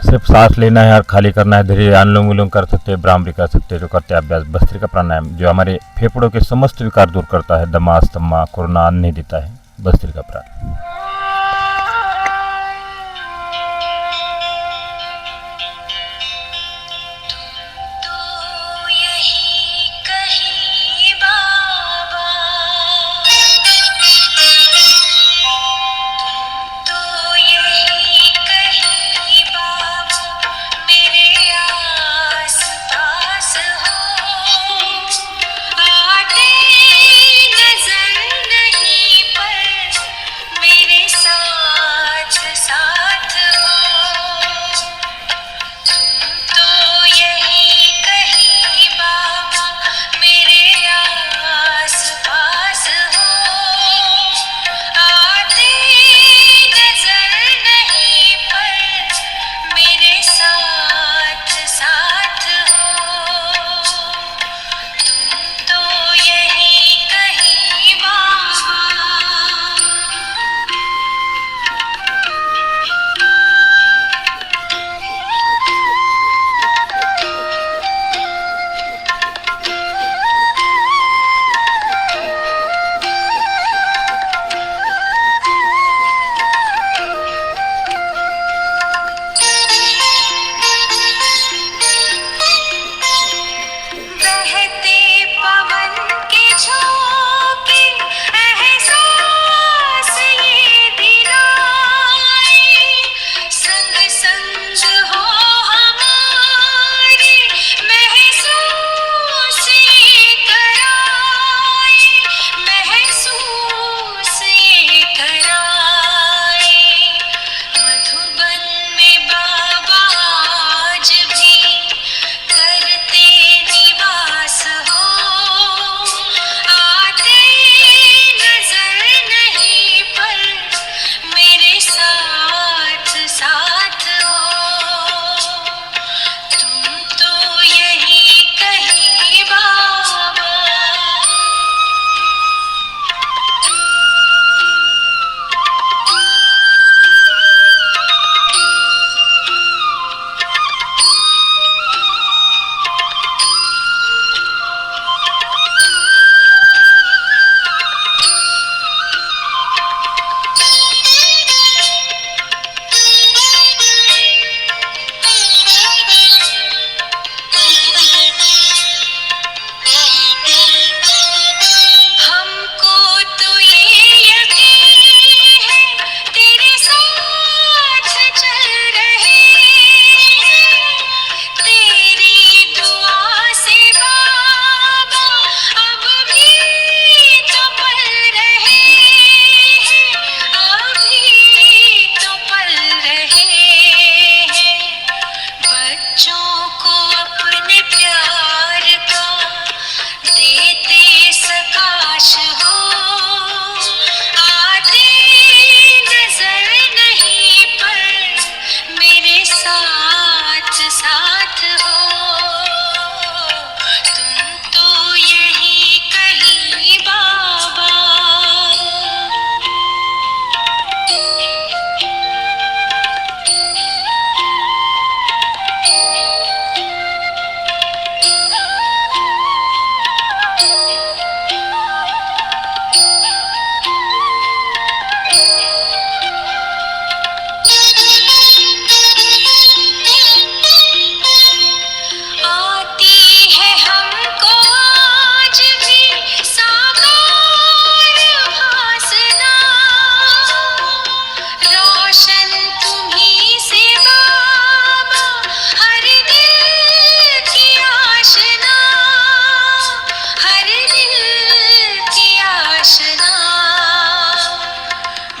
सिर्फ सांस लेना है और खाली करना है। धीरे अनुलोम विलोम कर सकते हैं, भ्रामरी कर सकते हैं। जो करते हैं अभ्यास भस्त्रिका प्राणायाम, जो हमारे फेफड़ों के समस्त विकार दूर करता है, दमा, अस्थमा, कोरोना नहीं देता है। भस्त्रिका प्राणायाम। नजर नहीं पर मेरे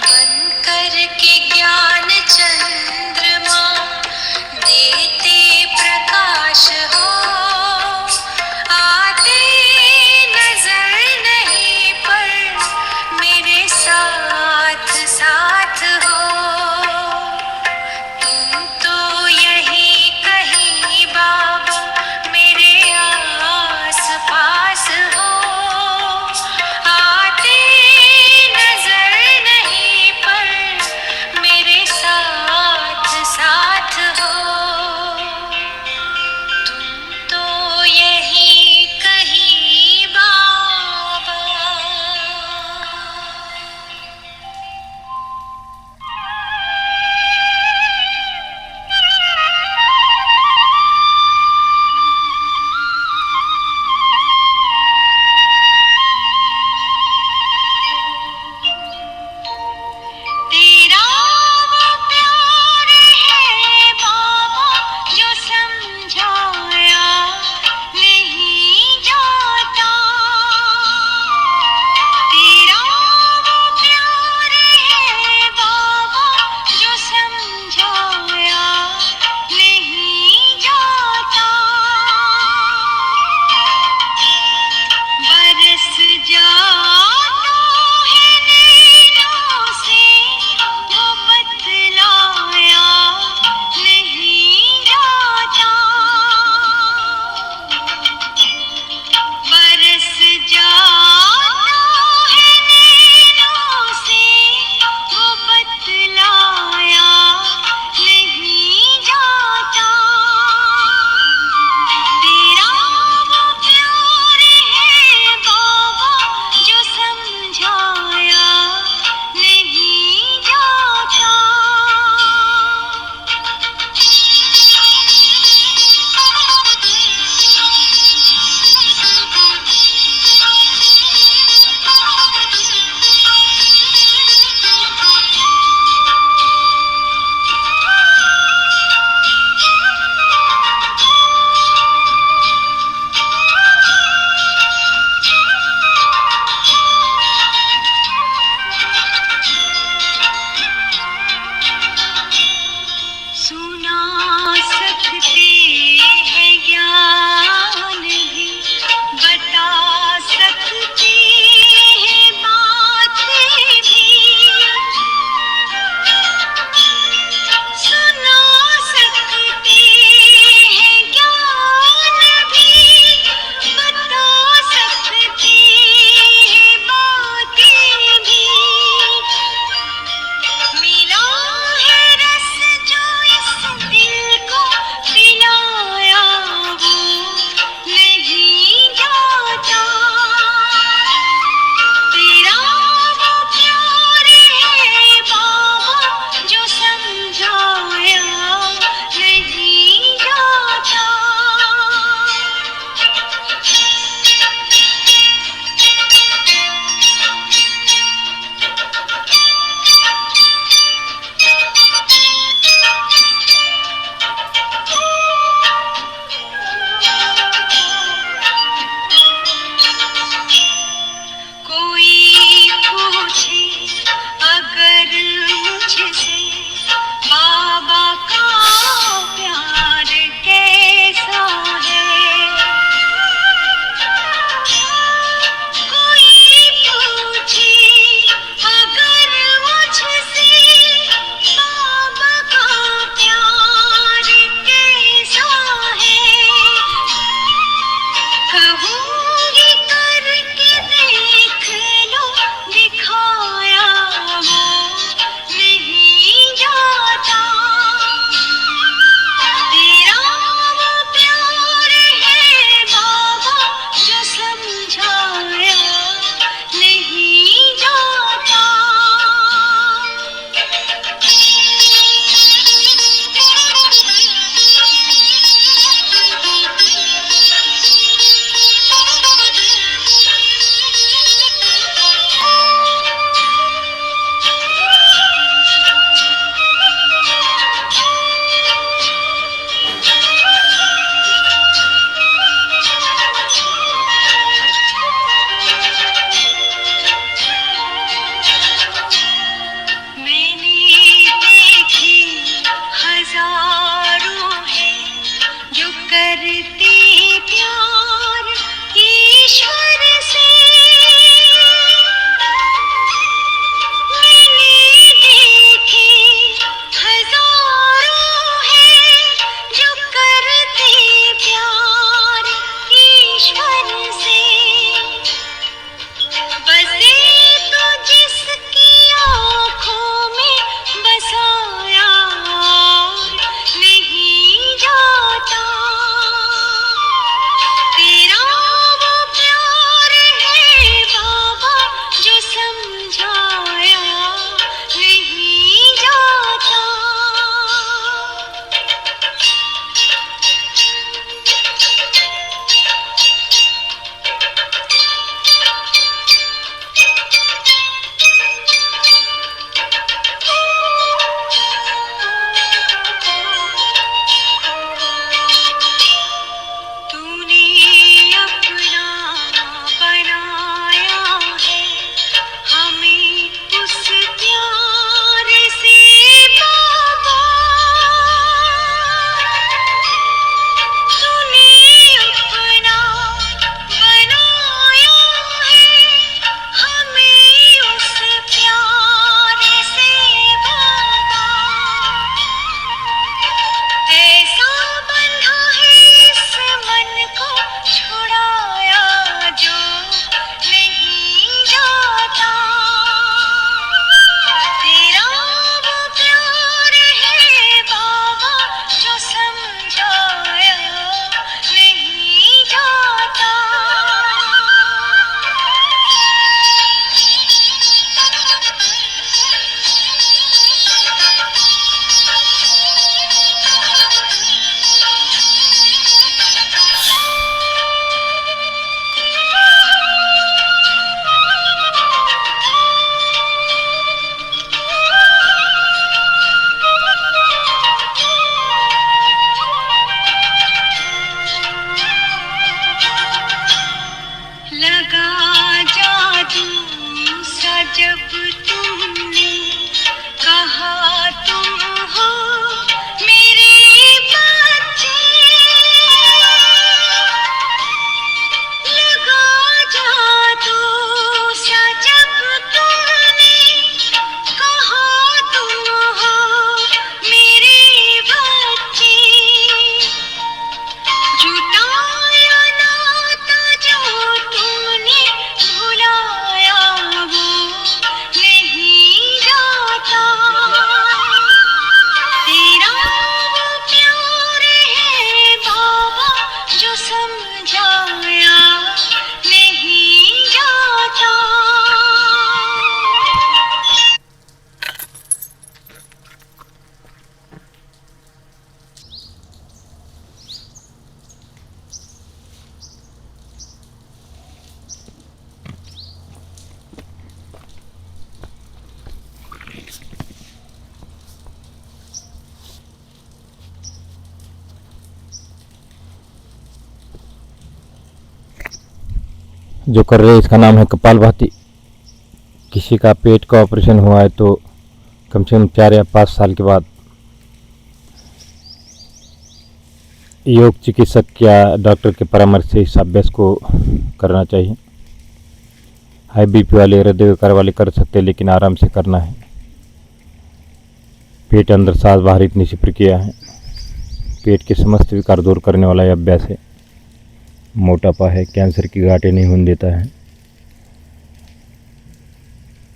बनकर जो कर रहे हैं इसका नाम है कपालभाति। किसी का पेट का ऑपरेशन हुआ है तो कम से कम 4 या 5 साल के बाद योग चिकित्सक या डॉक्टर के परामर्श से इस अभ्यास को करना चाहिए। हाई बीपी वाले, हृदय विकार वाले कर सकते हैं, लेकिन आराम से करना है। पेट अंदर सांस बाहर इतनी सी प्रक्रिया है। पेट के समस्त विकार दूर करने वाला यह अभ्यास है। मोटापा है, कैंसर की गांठें नहीं होने देता है।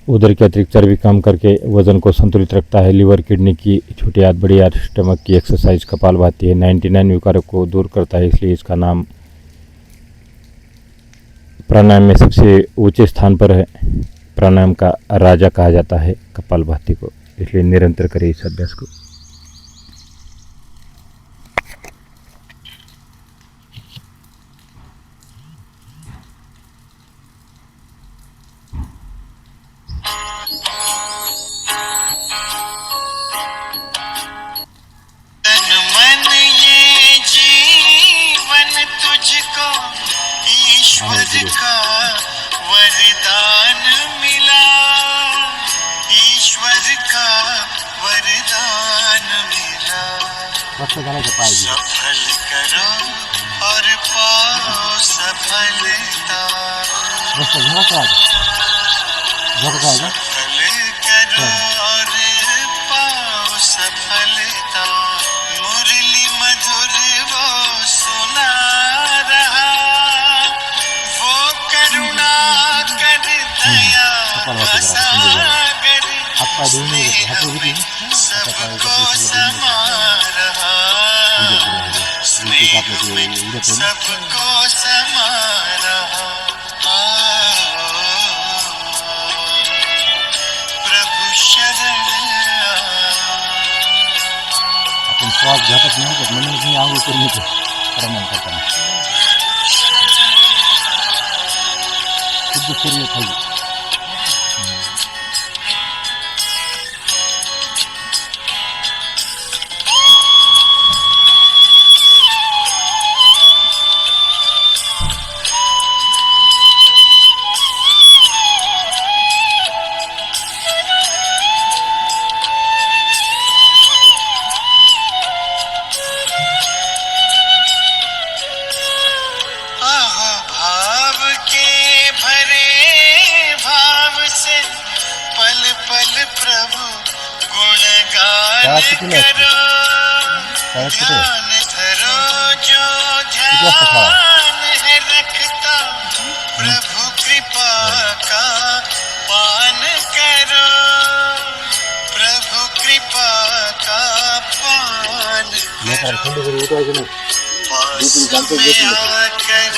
उदर के अतिरिक्त चर्बी कम करके वजन को संतुलित रखता है। लीवर, किडनी की छोटी आंत, बड़ी आंत, स्टमक की एक्सरसाइज कपालभाति है। 99 विकारों को दूर करता है, इसलिए इसका नाम प्राणायाम में सबसे ऊंचे स्थान पर है। प्राणायाम का राजा कहा जाता है कपालभाति को, इसलिए निरंतर करें इस अभ्यास को। तन मन ये जीवन तुझको ईश्वर का वरदान मिला, ईश्वर का वरदान मिला। सफल करो और पाओ सफलता, सफल करो और पाओ सफलता। मुरली मधुर वो सुना रहा, वो करुणा कर दया का सागर, स्नेह में सबको समा रहा, स्नेह में सबको समा रहा। प्रभु शरण आपण श्वास घातक नाही होत म्हणून मी आंघोळ करून येतो प्राणायाम करताना। शुद्ध शरीर पाहिजे। प्रभु गुणगान करो, ध्यान धरो जो ध्यान है रखता, प्रभु कृपा का पान करो, प्रभु कृपा का पान करो। पास में आकर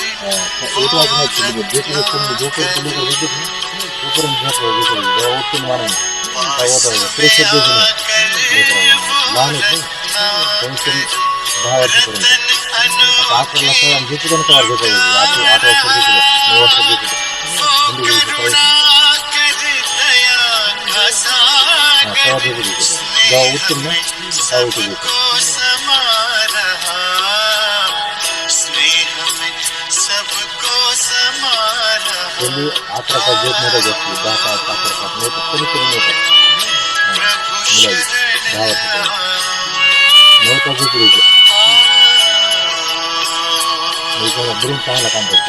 सबको समा जल्दी आत्रा का जोत नहीं रहेगा, दाता ताकर का नहीं तो कोई नहीं होता। मिलाई दावत नहीं तो भी करेगा, नहीं तो ब्रिंग चांगला काम करते।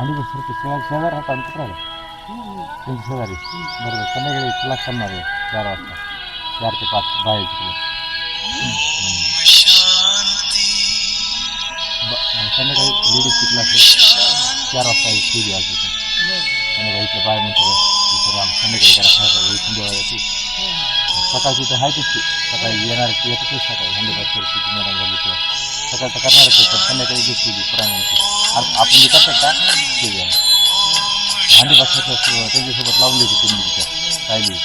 आणि बसर शेजार राहता आणि कुठं राहिला त्यांची शेजारी बरोबर संध्याकाळी क्लास करणार आहे 4 वाजता 4 ते 5 बाहेरची क्लास संध्याकाळी लेडीजची क्लास आहे 4 वाजता केली आज संध्याकाळी इथलं बाय म्हणतो संध्याकाळी जरा संध्याकाळी येते सकाळची तर आहे तिथे सकाळी येणार येतच सकाळी हंडेबादची मॅडम झाली किंवा सकाळ तर करणारच आहे पण संध्याकाळी घेतली प्राण्यांची आपण जे करतात का ते हंडेबाद त्यांच्यासोबत लावून द्यायची त्यांनी तिथं कायली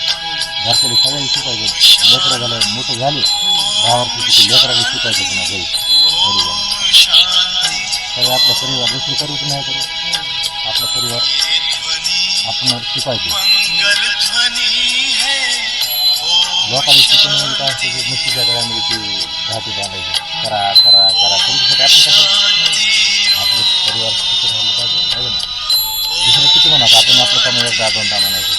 घरच्याला सगळ्यांनी शिकायचं लेकरं झालं मोठं झाले 10 वर्षाची लेकराला शिकायचं पुन्हा घरी सगळं आपला परिवार दुसरं करू की नाही करू आपला परिवार आपण शिकायचं लोकांनी शिकवण्यामध्ये काय असतं की मुस्तीच्या गळ्यामध्ये ती धाती बांधायची करा करा करा त्यांच्यासाठी आपण कसं आपलं परिवार सुखी राहिलं पाहिजे आहे ना दुसरं किती म्हणायचं आपण आपलं कमी 1-2 म्हणायचं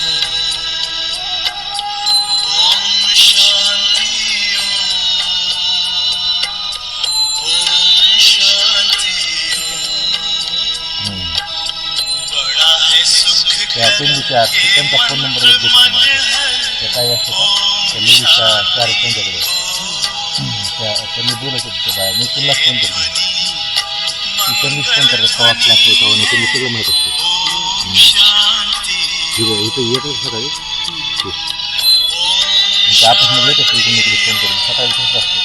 त्यांचा फोन नंबर देतो ते काही असतं का त्या लेडीजचा 4 त्यांच्याकडे त्यांनी बोलत होते बाहेर मी तुलाच फोन करतो त्यांनीच फोन करतात कवा क्लास येतो आणि त्यांनी सगळं माहीत असतं ठीक आहे इथं येतच सकाळी आपण येत असतो इकडे फोन करून सकाळी कसं असतं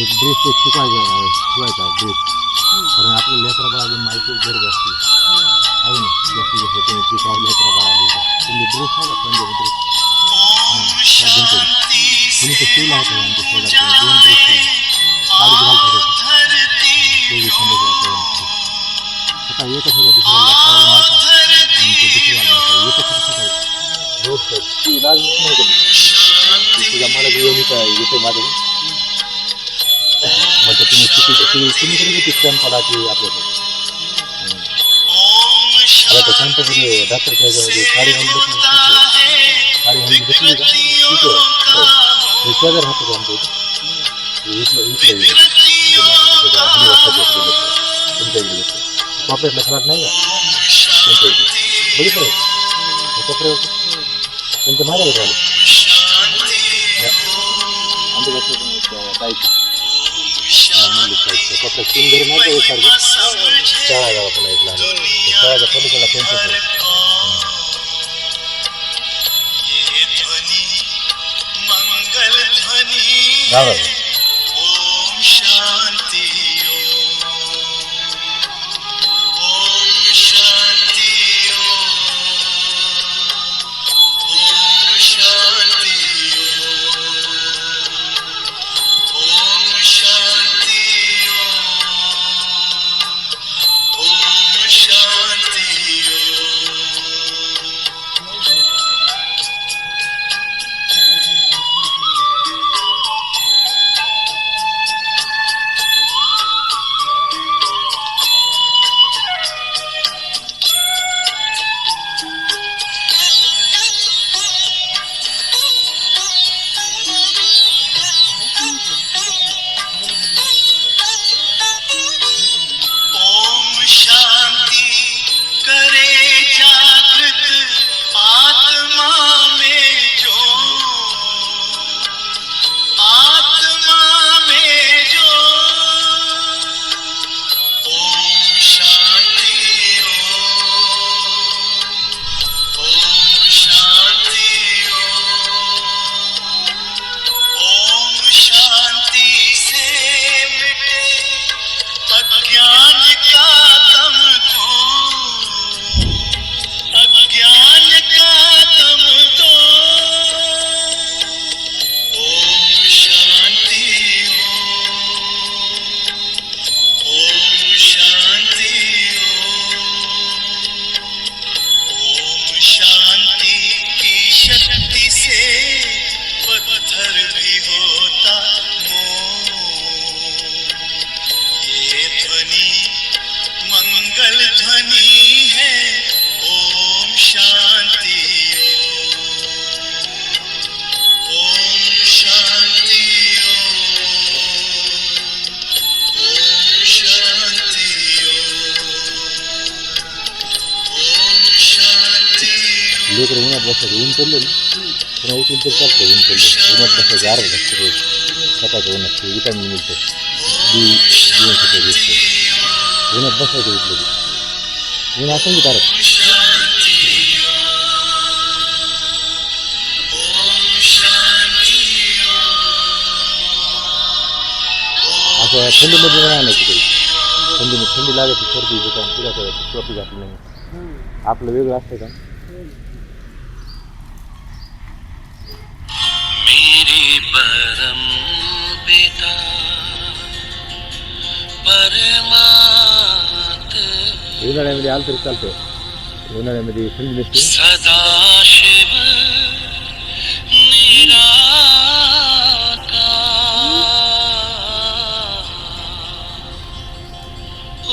एक ड्रेस एक शिकवायचा ड्रेस कारण आपल्या लेकरा बाळाची माहिती गरज असते आहे ना जास्तीत जास्त तुम्ही शिकावं लेकरा बाळाला तुम्ही ड्रेस आहे का पंजाबी ड्रेस तुम्ही तो शिवला होता आमच्या शेजारी 2 ड्रेस साडी घालत होते ते संध्याकाळी सकाळी एकच होता दुसऱ्याला कॉल मारता आणि ते दुसऱ्याला एकच सकाळी रोज ती राज नाही कधी तुझ्या मला येऊन काय येते माझ्याकडे म्हणजे तुम्ही तुम्ही कधी किती कॅम्पाला की आपल्याकडे आता तर कॅम्पमध्ये डॉक्टरच्या ह्याच्यामध्ये साडी घालून बसली साडी घालून बसली का ठीक आहे हे शेजार राहतो का आमच्या इथं इथलं तुमच्या इकडे कॉपरेटला खराब नाही का त्यांच्या इथे बघितलं कॉपरेट त्यांचं माझ्याकडे राहिलं आमच्या जायचं कपडे 3 घरी नाही का एकसारखे शाळा गावा पुन्हा एक लहान शाळाच्या पलीकडला त्यांचं लेकर उन्हात बसायचं, ऊन पडलं ना पुन्हा उठून तर चालतं, ऊन पडलं उन्हात बसायचं अर्धा तास रोज सकाळच्या उन्हात ते विटामिन मिळतं, जीवनसत्व भेटतं, उन्हात बसायचं उठलं की ऊन असं की तारक असं थंडीमध्ये नाही आणायचं काही, थंडी लागायची सर्दी जुकाम तुला करायचं टोपी घातली नाही आपलं वेगळं असतं का. मेरे परम पिता परमात्मा उन्हाळ्यामध्ये आलं तरी चालतं, उन्हाळ्यामध्ये थंडी नसते. सदाशिव निराकार ओ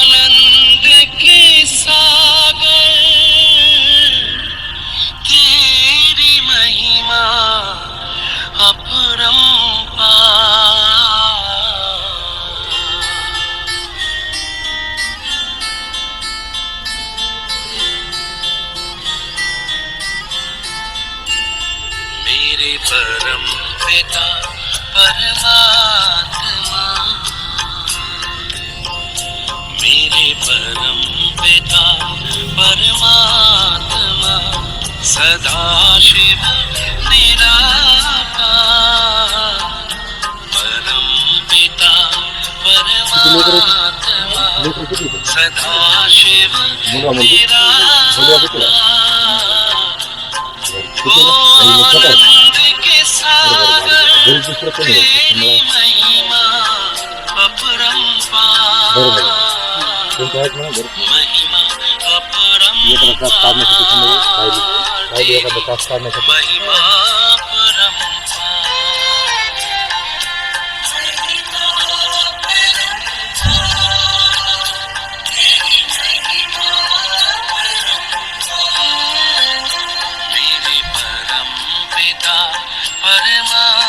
आनंद के सागर तेरी महिमा अपरंपार मेरे परम पिता परमात्मा मेरे परम पिता परमात्मा सदाशिव निराकार परम पिता परमात्मा सदाशिव निराकार ओ आनंद के सागर तेरी महिमा अपरंपार महिमा अपरंपार महिमा मेरे परम पिता परमात्मा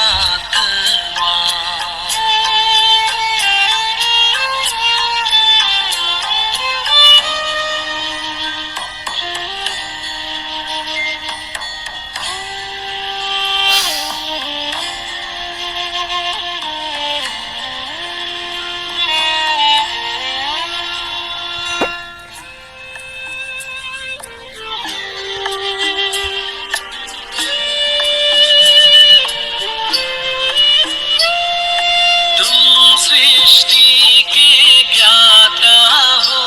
सृष्टि के ज्ञाता हो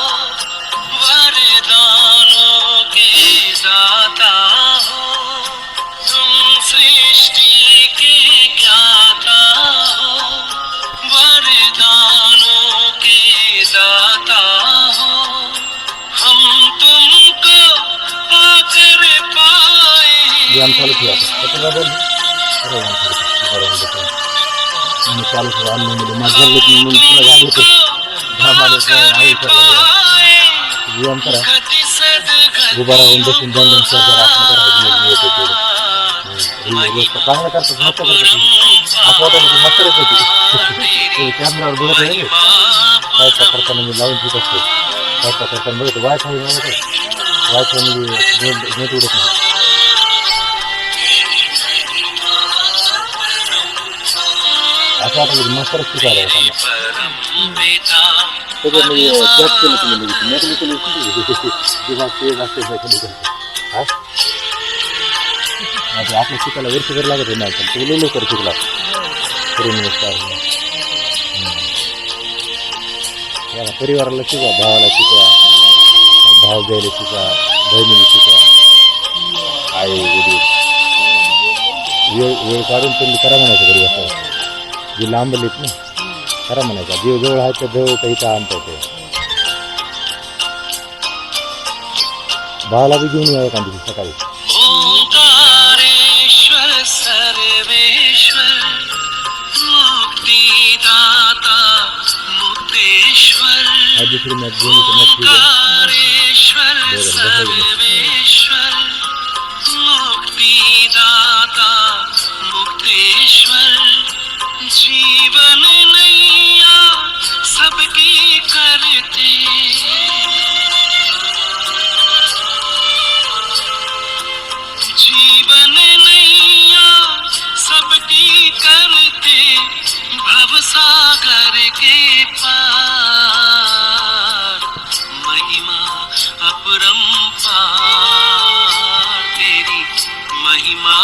वरदानों के दाता हो तुम सृष्टि के ज्ञाता हो वरदानों के दाता हो हम तुमको पाकर पाए चालू अन्नमध्ये माझं व्यायाम करा, उभा राहून बसून दोन चांगलं करतात, मस्त करतात असं वाटतं की मस्त होती कॅमेरावर बघत आहे काय करताना मी लावून घेत असतो, काय करताना बघत वायफाय म्हणजे नेट उडत नाही. असं वाटलं मस्तच शिकायला सगळं मी चॅट केलं तुम्ही नेट केलं जेव्हा ते असते आपल्या शिकायला वर्षभर लागत नाही पण तो लवकर शिकला नमस्कार परिवाराला शिकवा, भावाला शिकवा, भाव द्यायला शिका, बहिणीला शिका, आई वडील वेळ काढून त्यांनी करा म्हणायचं घरी असं जे लांबलेत ना खरं म्हणायचा जीव जवळ आहे तर जवळ काही का आणता येते. भावाला बी घेऊन यावं का दिवशी सकाळी ओंकारेश्वर सर्वेश्वर मुक्तिदाता मुक्तेश्वर दुसरी मॅच ओंकारेश्वर सर्वेश्वर मुक्तिदाता मुक्तेश्वर जीवन नैया सबकी करते भवसागर के पार महिमा अपरंपार तेरी महिमा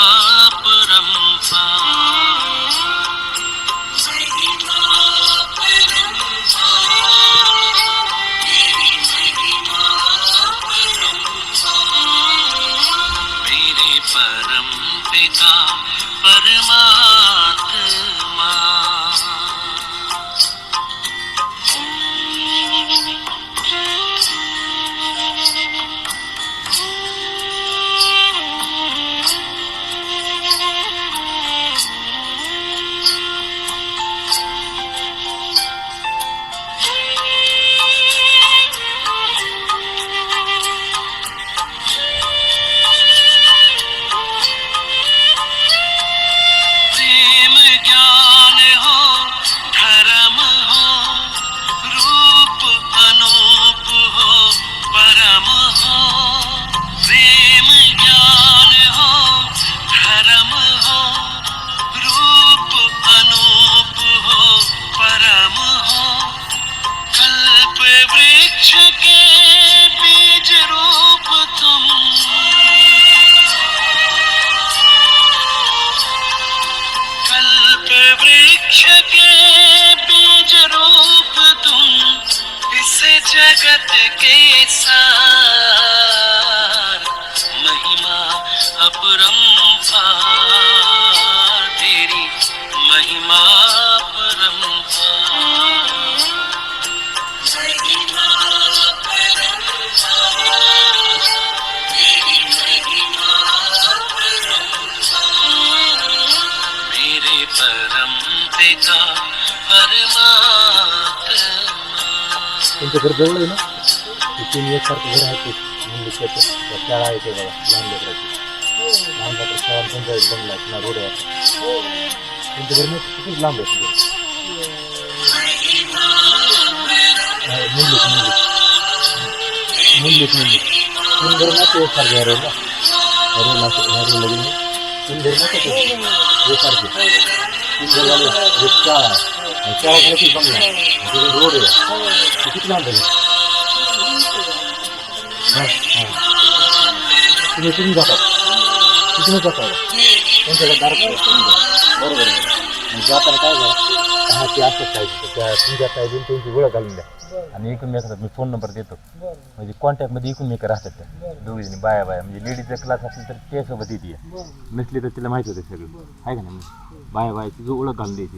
मेरे परम पिता परमात्मा प्रेम ज्ञान हो धर्म हो रूप अनूप हो परम हो प्रेम ज्ञान हो धर्म हो रूप अनूप हो परम हो कल्प वृक्ष के बीज रूप तुम कल्प वृक्ष के बीज रूप तुम इस जगत के सार महिमा अपरंपार तेरी महिमा अपरंपार महिमा अपरंपार तेरी महिमा मेरे परम पिता परमात्मा तुमचं घर जवळ आहे ना ते 3 एकसारखं घर आहे ते म्हणजे त्याचं शाळा आहे ते बघा लहान लेकराची लहान लेकरं शाळा त्यांचा एक बंगला आहे ना रोडवर तुमचं घर मोठं किती लांब आहे तुझं मुंडलीत तीन घर मोठे एकसारखे ह्या रोडला लगेच तीन घर मोठे एकसारखे तीन घर झाले एक शाळा आहे शाळा किती बंगला तिथे रोड आहे किती लांब आहे तुम्ही जातात तिथूनच जाता त्यांच्याकडे दारात बरोबर जाताना काय झालं हा ते असंच पाहिजे त्या तुमच्या काय देऊन त्यांची ओळख घालून द्या आणि एकूण मी फोन नंबर देतो म्हणजे कॉन्टॅक्टमध्ये एकूण राहतात त्या दोघीजणी बाया म्हणजे लेडीजचा क्लास असेल तर त्यासोबत येते नसली तर तिला माहिती होतं सगळं आहे का नाही बायाची जो ओळख घालून द्यायची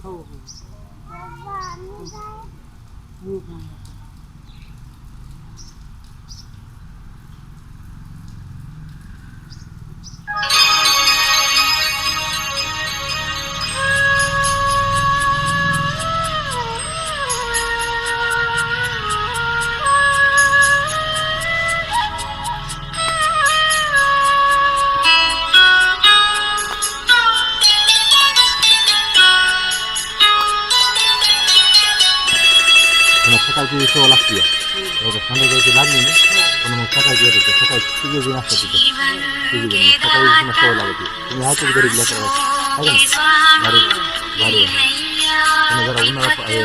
सकाळची सेवा लागते संध्याकाळची लागली ना पण मग सकाळची येत होते सकाळी तिघे जण असतात तिथं तिघे जण सकाळी पुन्हा सेवा लागते तुम्ही ह्याच्याच गरीब लेकर आहे ना भारी भारी तुम्ही जरा उन्हाळा आला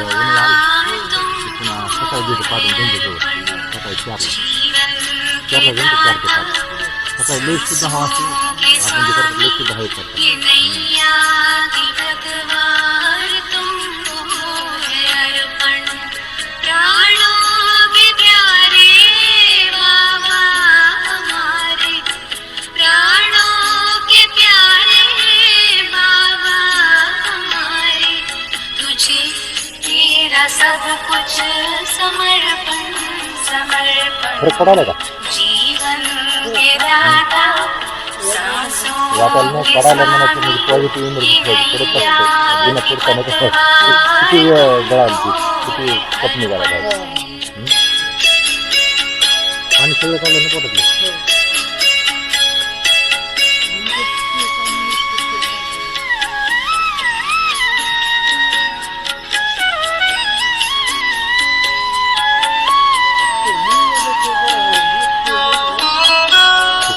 पुन्हा सकाळी देतो 5 त्यांच्याजवळ सकाळी 4ला जाऊन 4 ते 5 सकाळी लेट सुद्धा हवा असते आपण जे करतात लेट सुद्धा हवेत करतात सब कुछ समर्पण फरक पडायला का जीवन के दाता सांसों पडायला म्हणायचं म्हणजे पॉझिटिव्ह एनर्जी पडत असते बिना पडताना कसं किती गळाल ती किती कपणी गळायला आणि सगळं काढलं नाही पडत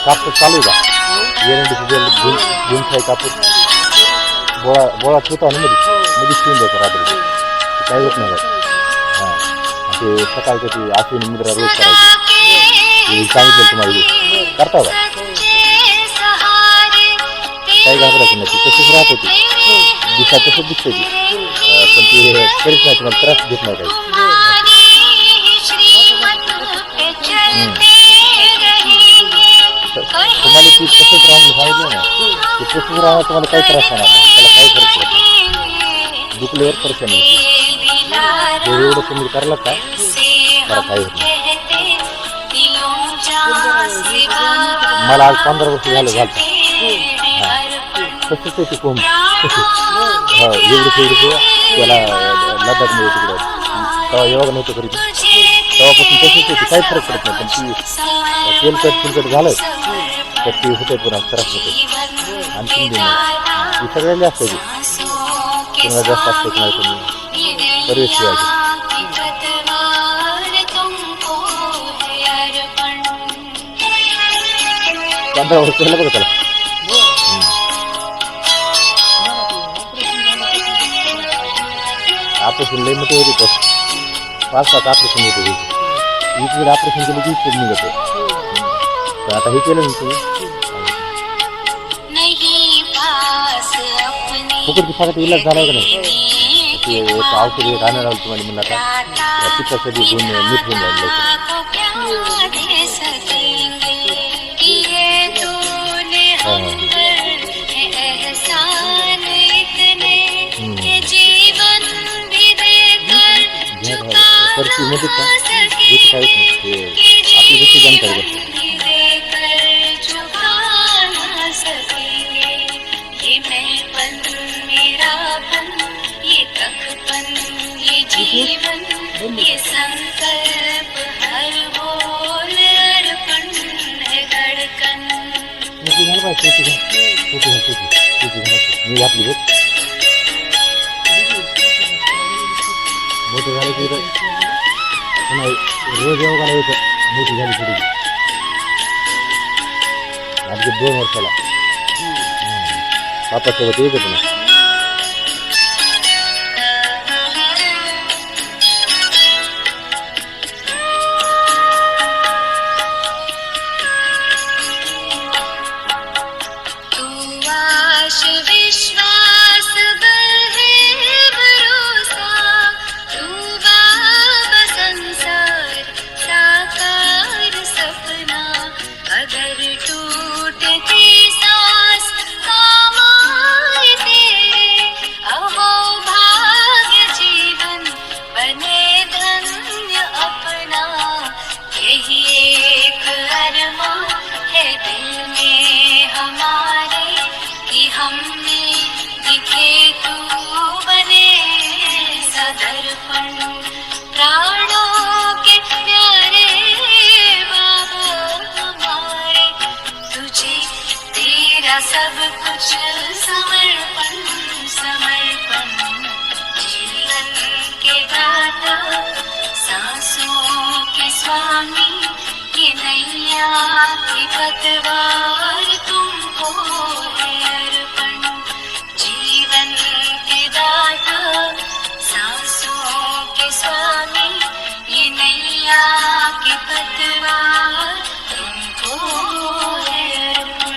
कापूस चालू आहे का एरंडीचं घेऊन खाय कापूस बोळा ठेवतो ना मध्ये मध्येच ठेवून द्यायचं रात्री, काही होत नाही काय. हां, आणि ते सकाळचं ती आश्विनी मुद्रा रोज करायची, ते सांगितलं तुम्हाला करता का? काही घाबरायचं नाही, ती तशीच राहत होती, दिसा तसंच दिसतं ती, पण ती करीत नाही, तुम्हाला त्रास देत नाही काही. तुम्हाला ती तसंच राहून सांगितलं ना, ते तसंच राहणार, तुम्हाला काही त्रास होणार नाही, त्याला काही फरक पडत नाही, दुखल्यावर परेशानी होती. हे एवढं तुम्ही करला का करा, काही होत नाही. मला आज 15 वर्ष झालं घालतं. तसंच आहे ते कोंब, हा एवढं त्याला लडाखमध्ये तिकडं तेव्हा योगा नव्हतं करीत, तेव्हापासून तसंच होती, काही फरक पडत नाही. पण ती तेलकट झालं तर ती होते, पुन्हा त्रास होते. आणखीन दिन ती सगळ्याला असते, ती कुणाला जास्त असते नाही, तुम्ही सर्विस ठेवायची. 15 वर्ष झालं बघा त्याला. ऑपरेशन लई मोठे होते, 5-7 ऑपरेशन होते. इकडे ऑपरेशन केलं की इकडे निघत. तर आता हे केलं ना तुम्ही, फुकटची फक्त इलाज झाला का नाही, ते एक औषध एक आणायला लावलं तुम्हाला, म्हणलं आता पिठासाठी मीठ होऊन जाईल खर्ची मध्ये का काहीच नाही, आपली जशी जानकारी बघतो. ये संकल्प हर बोल अर्पण है धड़कन. मोठी झालं पाहिजे, मी घातली बघ, मोठी झाली की पुन्हा रोज योगाला यायचं. मोठी झाली थोडी, आणखी 2 वर्षाला पापासोबत यायचं पुन्हा. विश्वास बल है भरोसा, तू बाबा संसार साकार सपना. अगर टूटती सांस काम आए तेरे, अहो भाग्य जीवन बने धन्य अपना. यही एक अरमा है दिल में हमारे, कि हमने दिखे तू बने सदर्पण. प्राणों के प्यारे बाबा हमारे, तुझे तेरा सब कुछ समर्पण समर्पण. जीवन के दाता, सांसों के स्वामी, ये नैया की पतवार तुमको है अर्पण. जीवन के दाता, सांसों के स्वामी, ये नैया की पतवार तुमको है अर्पण.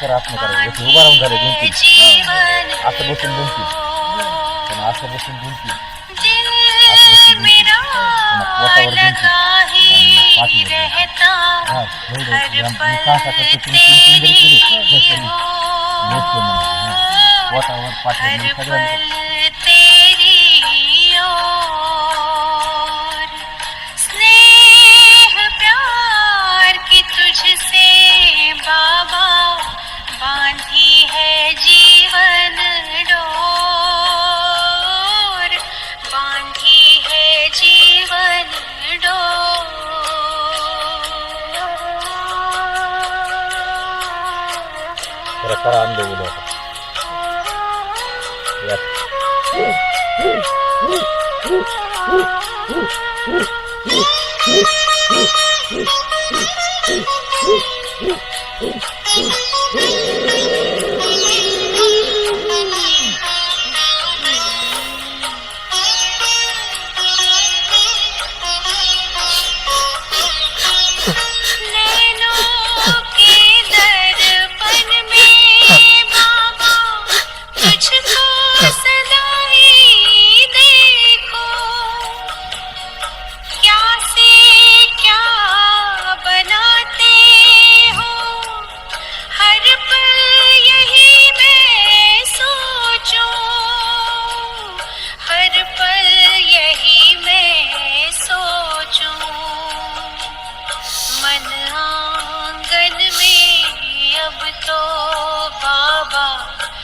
कर आत्म करायचं, जसं उभा राहून झाले 2-3, असं बसून 2-3, पण असं बसून 2-3, असं बसून 2-3, लगा ही रहता हर पल तेरी हर पल तेरी ओर स्नेह प्यार की तुझसे बाबा बांधी है जीवन डोर बांधी है जीवन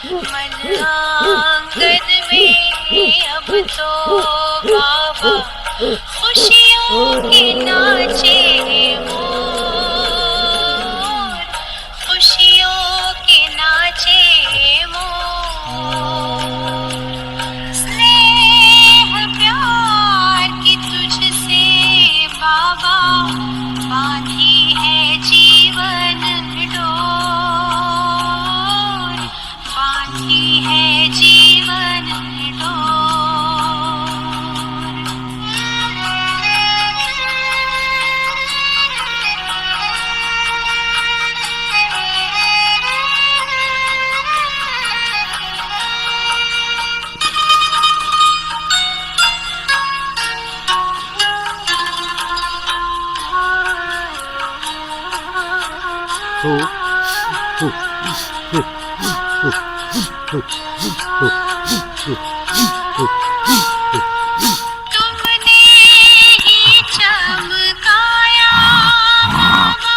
मन आंगन में अब तो बाबा खुशियों के नाचे मोर खुशियों के नाचे मोर स्नेह प्यार की तुझसे बाबा बांधी है जीवन डोर बांधी है जीवन तुमने ही चमकाया बाबा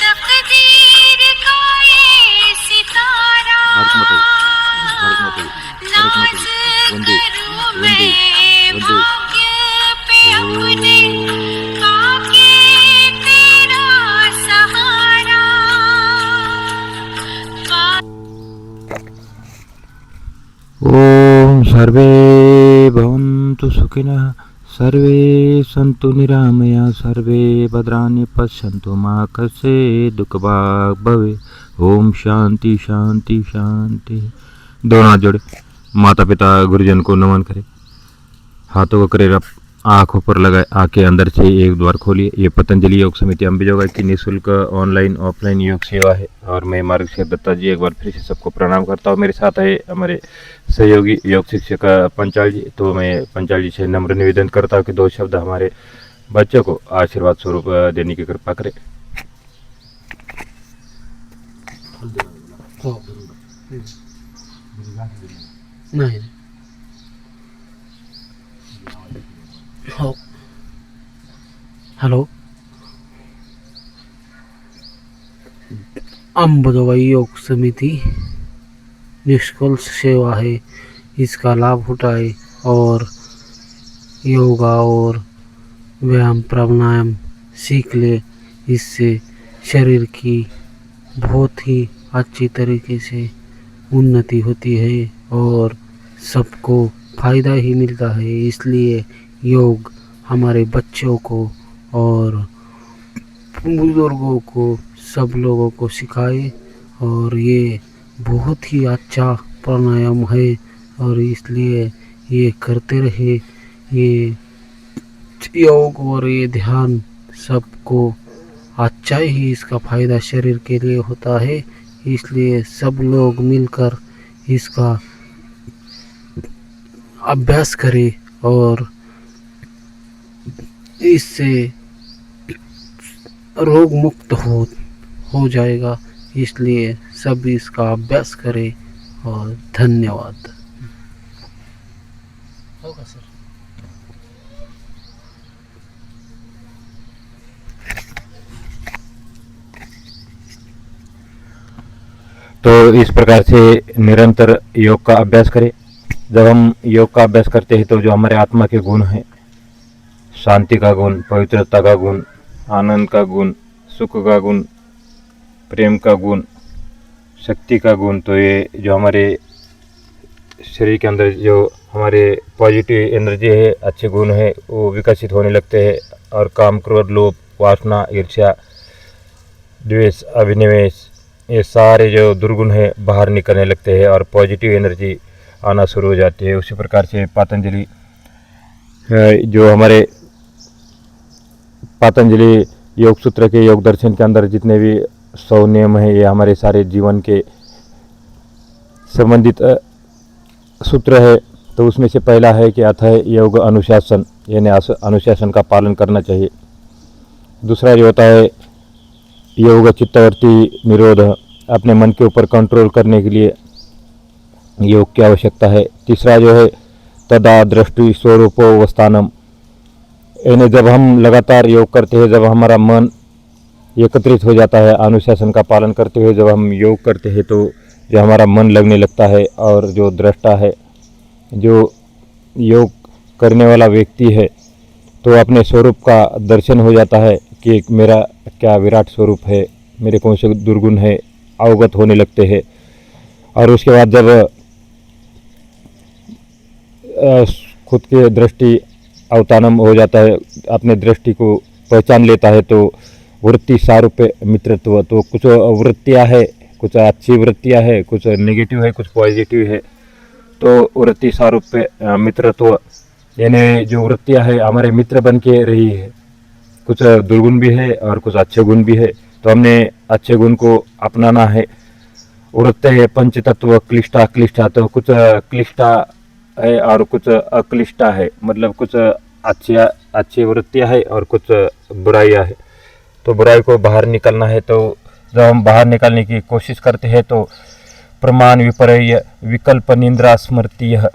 तकदीर का ये सितारा नाज करूं मैं भाग्य पे अपने आके तेरा सहारा ओम सर्वे भवन्तु सुखिनः सर्वे सन्तु निरामया सर्वे भद्राणि पश्यन्तु मा कश्चित् दुःखभाग् भवेत्। ओम शांति शांति शांति। दोनों हाथ जोड़े, माता पिता गुरुजन को नमन करें, हाथों को करे रब, आँखों पर लगाए, आंखें अंदर से एक द्वार खोलिए। ये पतंजलि योग समिति अम्बेजोगाई की निःशुल्क ऑनलाइन ऑफलाइन योग सेवा है और मैं मार्गशीर दत्ता जी एक बार फिर से सबको प्रणाम करता हूँ। मेरे साथ है हमारे सहयोगी योग शिक्षक पंचाल जी। तो मैं पंचाल जी से नम्र निवेदन करता हूँ कि 2 शब्द हमारे बच्चों को आशीर्वाद स्वरूप देने की कृपा करें। नहीं हो हेलो, अंबेजोगाई योग समिति निष्कल्प सेवा है, इसका लाभ उठाए और योगा और व्यायाम प्राणायाम सीख ले। इससे शरीर की बहुत ही अच्छी तरीके से उन्नति होती है और सबको फायदा ही मिलता है। इसलिए योग हमारे बच्चों को और बुजुर्गों को सब लोगों को सिखाए और ये बहुत ही अच्छा प्राणायाम है और इसलिए ये करते रहे। ये योग और ये ध्यान सबको अच्छा ही इसका फायदा शरीर के लिए होता है। इसलिए सब लोग मिलकर इसका अभ्यास करें और इससे रोग मुक्त हो जाएगा। इसलिए सभी इसका अभ्यास करें और धन्यवाद। होगा सर। तो इस प्रकार से निरंतर योग का अभ्यास करें। जब हम योग का अभ्यास करते हैं तो जो हमारे आत्मा के गुण हैं, शांति का गुण, पवित्रता का गुण, आनंद का गुण, सुख का गुण, प्रेम का गुण, शक्ति का गुण, तो ये जो हमारे शरीर के अंदर जो हमारे पॉजिटिव एनर्जी है, अच्छे गुण है, वो विकसित होने लगते हैं और काम, क्रोध, लोभ, वासना, ईर्ष्या, द्वेष, अभिनिवेश, ये सारे जो दुर्गुण है बाहर निकलने लगते हैं और पॉजिटिव एनर्जी आना शुरू हो जाती है। उसी प्रकार से पतंजलि जो हमारे पतंजलि योग सूत्र के योग दर्शन के अंदर जितने भी 100 नियम हैं, ये हमारे सारे जीवन के संबंधित सूत्र है। तो उसमें से पहला है कि अथः योग अनुशासन, यानी अनुशासन का पालन करना चाहिए। दूसरा जो होता है योग चित्तवृत्ति निरोध, अपने मन के ऊपर कंट्रोल करने के लिए योग की आवश्यकता है। तीसरा जो है तदा दृष्टि स्वरूपोवस्थानम, यानी जब हम लगातार योग करते हैं, जब हमारा मन एकत्रित हो जाता है, अनुशासन का पालन करते हुए जब हम योग करते हैं तो जो हमारा मन लगने लगता है और जो दृष्टा है, जो योग करने वाला व्यक्ति है, तो अपने स्वरूप का दर्शन हो जाता है कि मेरा क्या विराट स्वरूप है, मेरे कौन से दुर्गुण है, अवगत होने लगते हैं। और उसके बाद जब खुद की दृष्टि अवतानम हो जाता है, अपने दृष्टि को पहचान लेता है, तो वृत्ति सारूप्य मित्रत्व, तो कुछ वृत्तियाँ है, कुछ अच्छी वृत्तियाँ है, कुछ नेगेटिव है, कुछ पॉजिटिव है। तो वृत्ति सारूप्य मित्रत्व, यानी जो वृत्तियाँ है हमारे मित्र बन के रही है। कुछ दुर्गुण भी है और कुछ अच्छे गुण भी है, तो हमने अच्छे गुण को अपनाना है। वृत्ति है पंचतत्व क्लिष्टा क्लिष्टा, तो कुछ क्लिष्टा है और कुछ अक्लिष्टा है, मतलब कुछ अच्छी वृत्तियाँ है और कुछ बुराइयाँ है। तो बुराई को बाहर निकलना है। तो जब हम बाहर निकालने की कोशिश करते हैं तो प्रमाण, विपर्य, विकल्प, निंद्रा, स्मृति, यह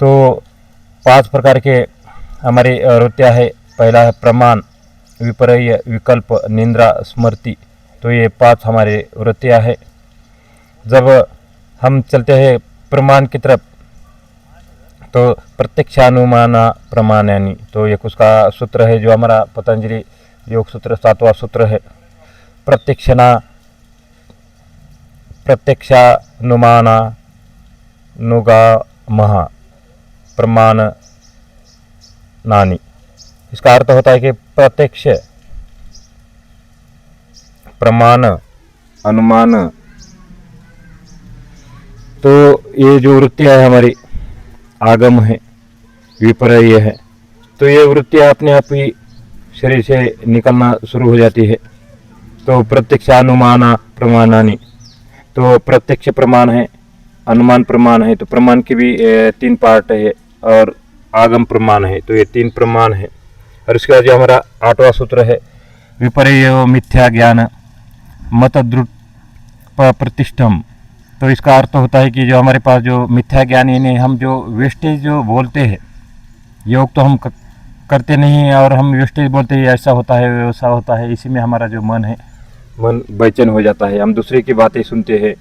तो 5 प्रकार के हमारी वृत्तियाँ है। पहला है प्रमाण, विपर्य, विकल्प, निंद्रा, स्मृति, तो ये 5 हमारे वृत्तियाँ है। जब हम चलते हैं प्रमाण की तरफ तो प्रत्यक्षानुमान प्रमाणानि, तो एक उसका सूत्र है जो हमारा पतंजलि योग सूत्र 7वां सूत्र है। प्रत्यक्षानुमानानुगामः प्रमाण नानी, इसका अर्थ होता है कि प्रत्यक्ष, प्रमाण, अनुमान, तो ये जो वृत्तियाँ है हमारी आगम है, विपर्य है, तो ये वृत्तियाँ अपने आप ही शरीर से निकलना शुरू हो जाती है। तो प्रत्यक्षानुमान प्रमाणानि, तो प्रत्यक्ष प्रमाण है, अनुमान प्रमाण है, तो प्रमाण की भी 3 पार्ट है और आगम प्रमाण है, तो ये 3 प्रमाण है। और उसके बाद जो हमारा 8वां सूत्र है विपर्य मिथ्या ज्ञान मत द्रुत प्रतिष्ठम, तो इसका अर्थ होता है कि जो हमारे पास जो मिथ्या ज्ञान, यानी हम जो वेस्टेज जो बोलते हैं, योग तो हम करते नहीं हैं और हम वेस्टेज बोलते हैं, ऐसा होता है वैसा होता है, इसी में हमारा जो मन है, मन बेचैन हो जाता है। हम दूसरे की बातें सुनते हैं,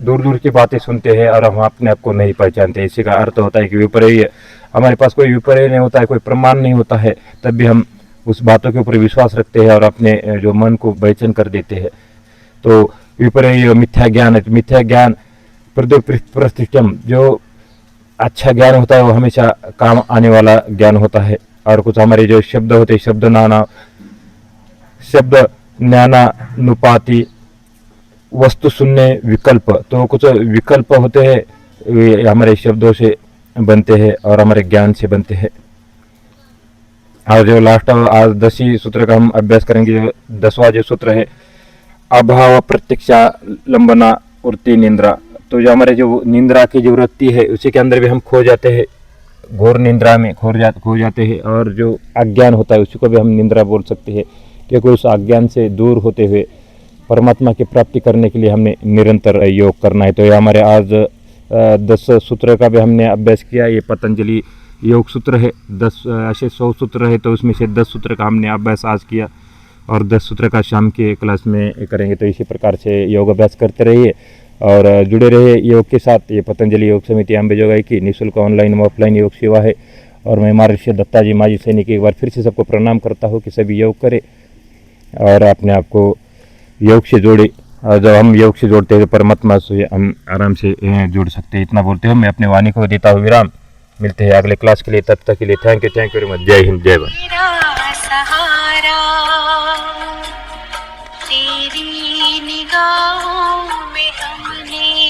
दूर दूर की बातें सुनते हैं और हम अपने आप को नहीं पहचानते। इसी का अर्थ होता है कि विपर्य, हमारे पास कोई विपर्य नहीं होता है, कोई प्रमाण नहीं होता है, तब भी हम उस बातों के ऊपर विश्वास रखते हैं और अपने जो मन को बेचैन कर देते हैं। तो विपर्य मिथ्या ज्ञान, मिथ्या ज्ञान प्रतिष्ठम, जो अच्छा ज्ञान होता है वो हमेशा काम आने वाला ज्ञान होता है। और कुछ हमारे जो शब्द होते हैं, शब्द ज्ञानानुपाति वस्तु शून्य विकल्प, तो कुछ विकल्प होते हैं, वे हमारे शब्दों से बनते हैं और हमारे ज्ञान से बनते हैं। और जो लास्ट आज 10वीं सूत्र का हम अभ्यास करेंगे, 10वां जो सूत्र है अभाव प्रत्यक्षा लंबना वृत्ति निंद्रा, तो जो हमारे जो निंद्रा की जो वृत्ति है उसी के अंदर भी हम खो जाते हैं। घोर निंद्रा में खो जाते हैं, और जो अज्ञान होता है उसी को भी हम निंद्रा बोल सकते हैं, क्योंकि उस अज्ञान से दूर होते हुए परमात्मा की प्राप्ति करने के लिए हमने निरंतर योग करना है। तो ये हमारे आज 10 सूत्र का भी हमने अभ्यास किया। ये पतंजलि योग सूत्र है, 10 ऐसे 100 सूत्र है, तो उसमें से 10 सूत्र का हमने अभ्यास आज किया और 10 सूत्र का शाम के क्लास में करेंगे। तो इसी प्रकार से योग अभ्यास करते रहिए और जुड़े रहिए योग के साथ। ये पतंजलि योग समिति अंबेजोगाई की निःशुल्क ऑनलाइन व ऑफलाइन योग सेवा है और मैं महर्षि दत्ताजी माजी सैनिक एक बार फिर से सबको प्रणाम करता हूँ कि सभी योग करें और अपने आप को योग से जोड़े। और जब हम योग से जोड़ते हैं तो परमात्मा से हम आराम से जुड़ सकते हैं। इतना बोलते हुए मैं अपने वाणी को देता हूँ विराम। मिलते हैं अगले क्लास के लिए, तब तक के लिए थैंक यू वेरी मच। जय हिंद, जय भारत। मेरा सहारा तेरी निगाहों में हमने